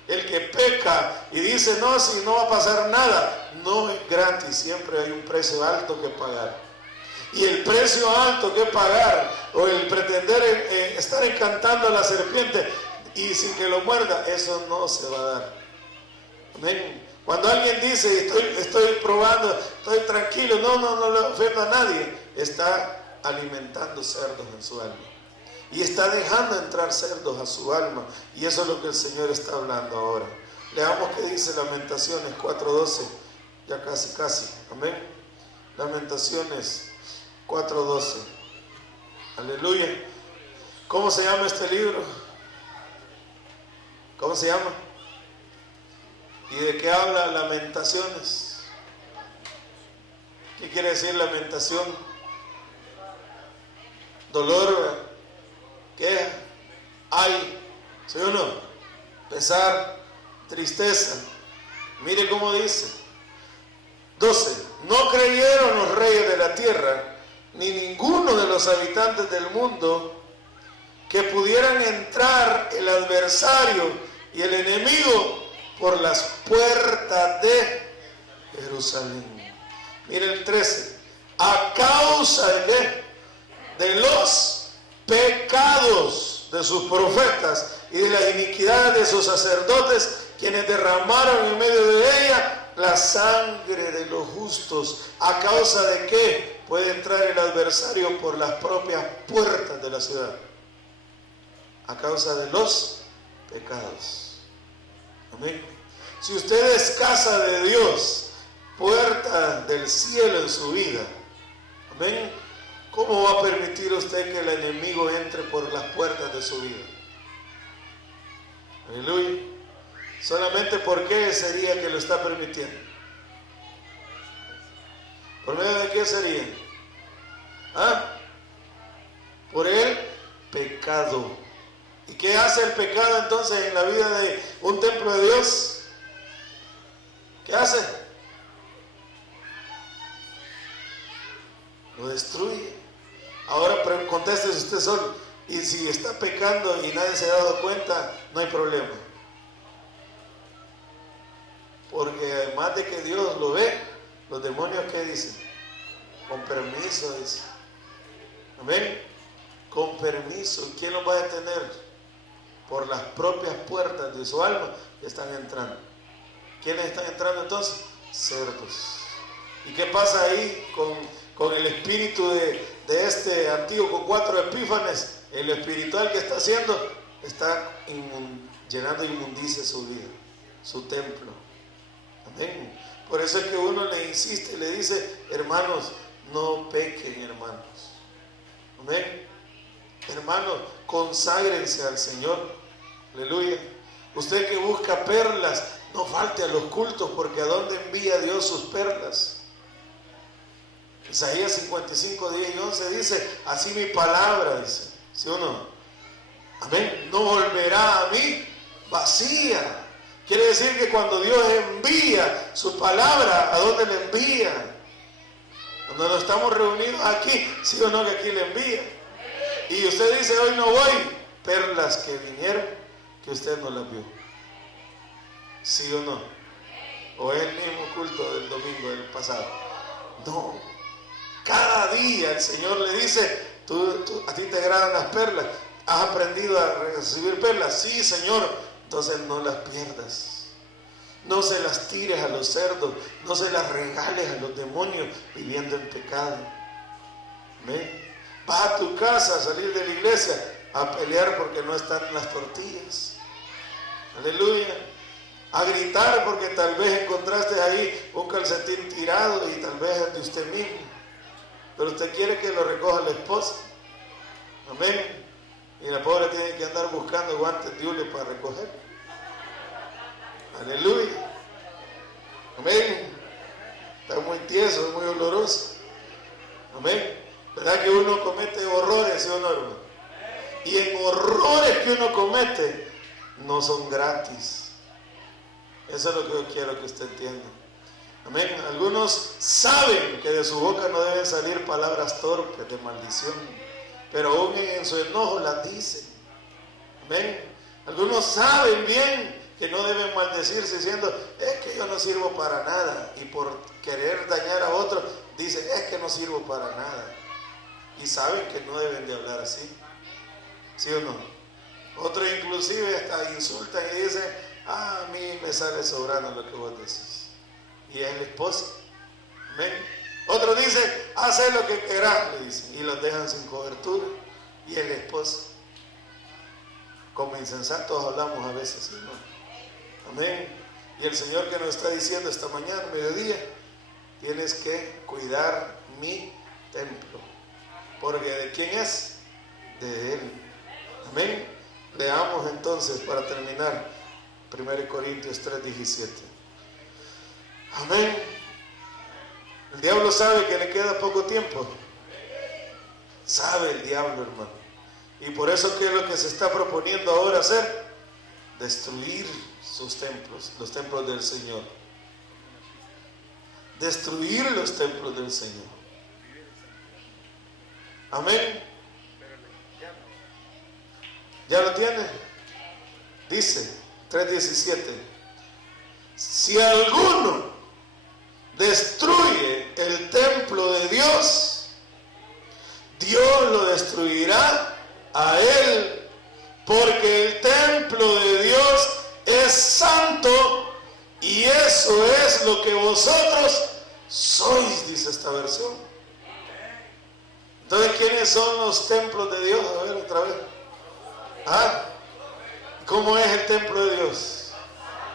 El que peca y dice, no, si no va a pasar nada, no es gratis, siempre hay un precio alto que pagar. Y el precio alto que pagar, o el pretender estar encantando a la serpiente y sin que lo muerda, eso no se va a dar. Amén. Cuando alguien dice, estoy probando, estoy tranquilo, no le ofendo a nadie, está alimentando cerdos en su alma. Y está dejando entrar cerdos a su alma. Y eso es lo que el Señor está hablando ahora. Leamos qué dice Lamentaciones 4:12, ya casi. Amén. Lamentaciones 4:12. Aleluya. ¿Cómo se llama este libro? ¿Cómo se llama? ¿Y de qué habla Lamentaciones? ¿Qué quiere decir lamentación? Dolor, queja, ay, ¿sí o no? Pesar, tristeza. Mire cómo dice. 12. No creyeron los reyes de la tierra, ni ninguno de los habitantes del mundo, que pudieran entrar el adversario y el enemigo por las puertas de Jerusalén. Mire el 13. A causa de ¿qué? De los pecados de sus profetas y de las iniquidades de sus sacerdotes, quienes derramaron en medio de ella la sangre de los justos. ¿A causa de qué puede entrar el adversario por las propias puertas de la ciudad? A causa de los pecados. Amén. Si usted es casa de Dios, puerta del cielo en su vida, amén, ¿cómo va a permitir usted que el enemigo entre por las puertas de su vida? Aleluya. Solamente ¿por qué sería que lo está permitiendo? ¿Por medio de qué sería? Por el pecado. ¿Y qué hace el pecado entonces en la vida de un templo de Dios? ¿Qué hace? Lo destruye. Ahora contéstese usted solo. Y si está pecando y nadie se ha dado cuenta, no hay problema. Porque además de que Dios lo ve, los demonios ¿qué dicen? Con permiso, dice. Amén. Con permiso. ¿Quién los va a detener? Por las propias puertas de su alma que están entrando. ¿Quiénes están entrando entonces? Cerdos. ¿Y qué pasa ahí con el espíritu de este antiguo con 4 epífanes? El espiritual que está haciendo, está llenando inmundicia su vida, su templo. Amén. Por eso es que uno le insiste y le dice, hermanos, no pequen, hermanos. Amén. Hermanos, conságrense al Señor. Aleluya. Usted que busca perlas, no falte a los cultos, porque ¿a dónde envía Dios sus perlas? Isaías 55, 10 y 11 dice, así mi palabra, dice, ¿sí o no? Amén. No volverá a mí vacía. Quiere decir que cuando Dios envía su palabra, ¿a dónde le envía? Cuando nos estamos reunidos aquí, ¿sí o no que aquí le envía? Y usted dice, hoy no voy, perlas que vinieron, que usted no las vio. ¿Sí o no? ¿O es el mismo culto del domingo del pasado? No. Cada día el Señor le dice, a ti te agradan las perlas, ¿has aprendido a recibir perlas? Sí, Señor. Entonces no las pierdas. No se las tires a los cerdos, no se las regales a los demonios viviendo en pecado. ¿Amén? Vas a tu casa a salir de la iglesia a pelear porque no están las tortillas. Aleluya. A gritar porque tal vez encontraste ahí un calcetín tirado y tal vez es de usted mismo. Pero usted quiere que lo recoja la esposa. Amén. Y la pobre tiene que andar buscando guantes de hule para recoger. Aleluya. Amén. Está muy tieso, muy oloroso. Amén. ¿Verdad que uno comete horrores, sí o no, hermano? Y en horrores que uno comete, no son gratis. Eso es lo que yo quiero que usted entienda. Amén. Algunos saben que de su boca no deben salir palabras torpes de maldición, pero aún en su enojo las dicen. Amén. Algunos saben bien que no deben maldecirse diciendo, es que yo no sirvo para nada. Y por querer dañar a otro, dicen, es que no sirvo para nada. Y saben que no deben de hablar así. ¿Sí o no? Otros inclusive hasta insultan y dicen, a mí me sale sobrando lo que vos decís. Y es el esposo. Amén. Otros dicen, haz lo que querás, le dicen, y los dejan sin cobertura. Y el esposo. Como insensatos hablamos a veces, ¿sí, no? Amén. Y el Señor que nos está diciendo esta mañana, mediodía, tienes que cuidar mi templo. Porque ¿de quién es? De Él. Amén. Leamos entonces para terminar 1 Corintios 3:17. Amén. El diablo sabe que le queda poco tiempo. Sabe el diablo, hermano. Y por eso, ¿qué es lo que se está proponiendo ahora hacer? Destruir sus templos, los templos del Señor. Destruir los templos del Señor. Amén. ¿Ya lo tiene? Dice 3:17. Si alguno destruye el templo de Dios, Dios lo destruirá a él, porque el templo de Dios es santo y eso es lo que vosotros sois, dice esta versión. Entonces, ¿quiénes son los templos de Dios? A ver otra vez. ¿Ah? ¿Cómo es el templo de Dios?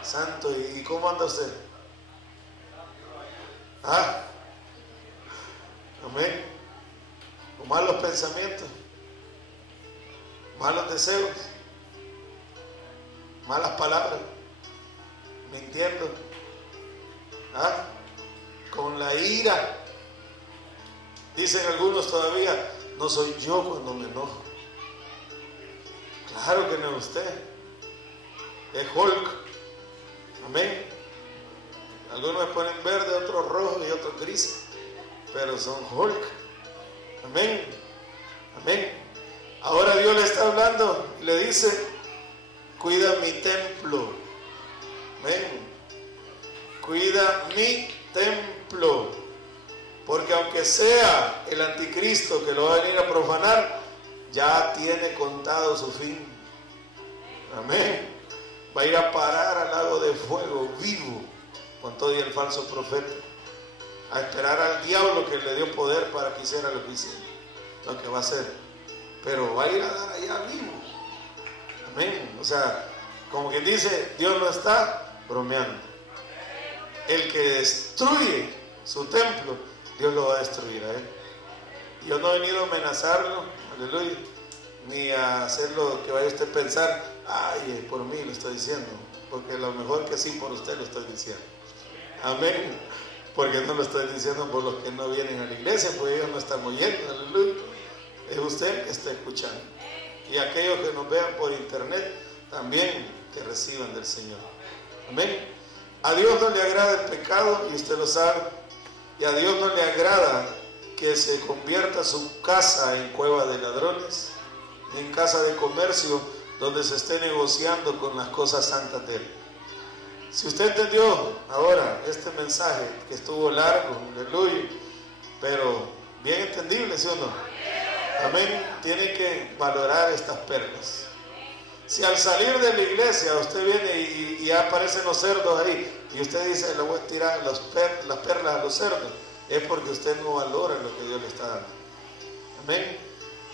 Santo. ¿Y cómo anda usted? ¿Ah? Amén. Con malos pensamientos, malos deseos, malas palabras, mintiendo, ¿ah? Con la ira. Dicen algunos todavía, no soy yo cuando me enojo. Claro que no es usted, es Hulk. Amén. Algunos me ponen verde, otros rojo y otros gris, pero son Hulk. Amén. Amén. Ahora Dios le está hablando y le dice, cuida mi templo. Amén. Cuida mi templo. Porque aunque sea el anticristo que lo va a venir a profanar, ya tiene contado su fin. Amén. Va a ir a parar al lago de fuego vivo con todo y el falso profeta, a esperar al diablo que le dio poder para que hiciera lo que hiciera, lo que va a hacer, pero va a ir a dar allá vivo. Amén. O sea, como quien dice, Dios no está bromeando. El que destruye su templo, Dios lo va a destruir a él. Yo no he venido a amenazarlo, aleluya, ni a hacer lo que vaya usted a pensar, ay, por mí lo estoy diciendo, porque lo mejor que sí por usted lo estoy diciendo. Amén. Porque no lo estoy diciendo por los que no vienen a la iglesia, porque ellos no están oyendo, aleluya. Es usted que está escuchando. Y aquellos que nos vean por internet, también que reciban del Señor. Amén. A Dios no le agrada el pecado, y usted lo sabe. Y a Dios no le agrada que se convierta su casa en cueva de ladrones, ni en casa de comercio donde se esté negociando con las cosas santas de Él. Si usted entendió ahora este mensaje, que estuvo largo, aleluya, pero bien entendible, ¿sí o no? Amén. Tiene que valorar estas perlas. Si al salir de la iglesia usted viene y ya aparecen los cerdos ahí, y usted dice, le voy a tirar las perlas a los cerdos, es porque usted no valora lo que Dios le está dando. Amén.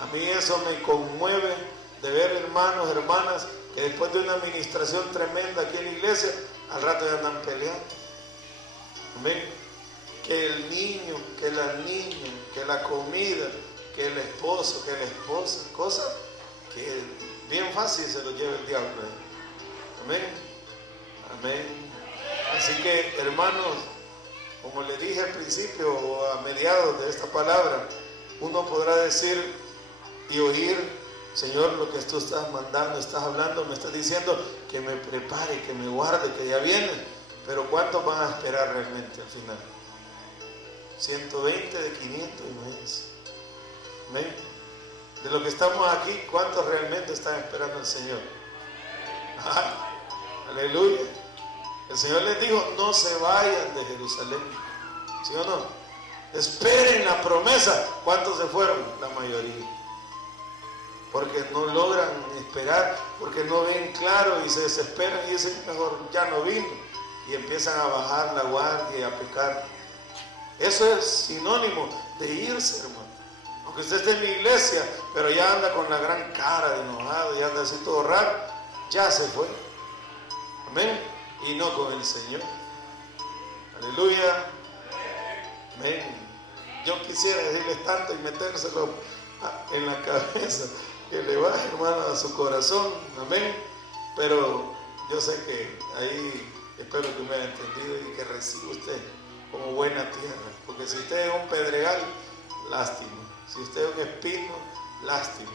A mí eso me conmueve de ver hermanos, hermanas, que después de una administración tremenda aquí en la iglesia, al rato ya andan peleando. Amén. Que el niño, que la niña, que la comida, que el esposo, que la esposa, cosas que bien fácil se lo lleva el diablo. Amén. Amén. Así que, hermanos, como le dije al principio o a mediados de esta palabra, uno podrá decir y oír, Señor, lo que tú estás mandando, estás hablando, me estás diciendo que me prepare, que me guarde, que ya viene. Pero ¿cuántos van a esperar realmente al final? 120 de 500 y más. Amén. De lo que estamos aquí, ¿cuántos realmente están esperando al Señor? Aleluya. El Señor les dijo, no se vayan de Jerusalén. ¿Sí o no? Esperen la promesa. ¿Cuántos se fueron? La mayoría. Porque no logran esperar, porque no ven claro y se desesperan y dicen, mejor ya no vino. Y empiezan a bajar la guardia y a pecar. Eso es sinónimo de irse, hermano. Aunque usted esté en la iglesia, pero ya anda con la gran cara de enojado y anda así todo raro, ya se fue. Amén. Y no con el Señor. Aleluya. Amén. Yo quisiera decirles tanto y metérselo en la cabeza, que le baje, hermano, a su corazón. Amén. Pero yo sé que ahí espero que me haya entendido y que reciba usted como buena tierra. Porque si usted es un pedregal, lástima. Si usted es un espino, lástima.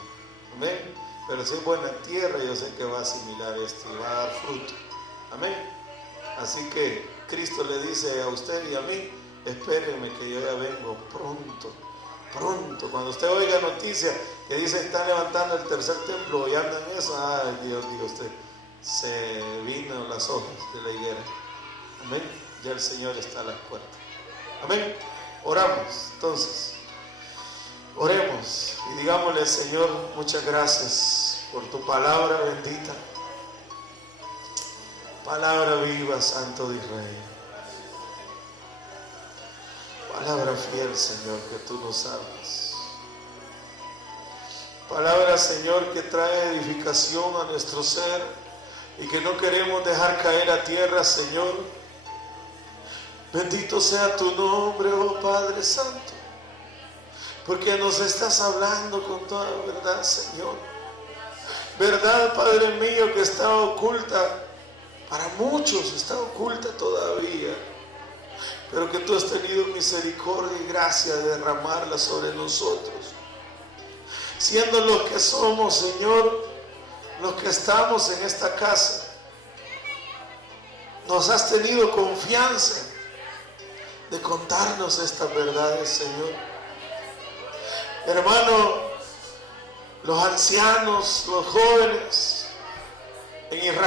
Amén. Pero si es buena tierra, yo sé que va a asimilar esto y va a dar fruto. Amén. Así que Cristo le dice a usted y a mí, espérenme que yo ya vengo pronto. Pronto. Cuando usted oiga noticias que dicen están levantando el tercer templo y andan en eso, ay Dios, diga usted, se vino las hojas de la higuera. Amén. Ya el Señor está a las puertas. Amén. Oramos. Entonces, oremos y digámosle, Señor, muchas gracias por tu palabra bendita. Palabra viva, Santo de Israel. Palabra fiel, Señor, que tú nos hablas. Palabra, Señor, que trae edificación a nuestro ser y que no queremos dejar caer a tierra, Señor. Bendito sea tu nombre, oh Padre Santo, porque nos estás hablando con toda verdad, Señor. Verdad, Padre mío, que está oculta. Para muchos está oculta todavía, pero que tú has tenido misericordia y gracia de derramarla sobre nosotros. Siendo los que somos, Señor, los que estamos en esta casa, nos has tenido confianza de contarnos estas verdades, Señor. Hermano, los ancianos, los jóvenes en Israel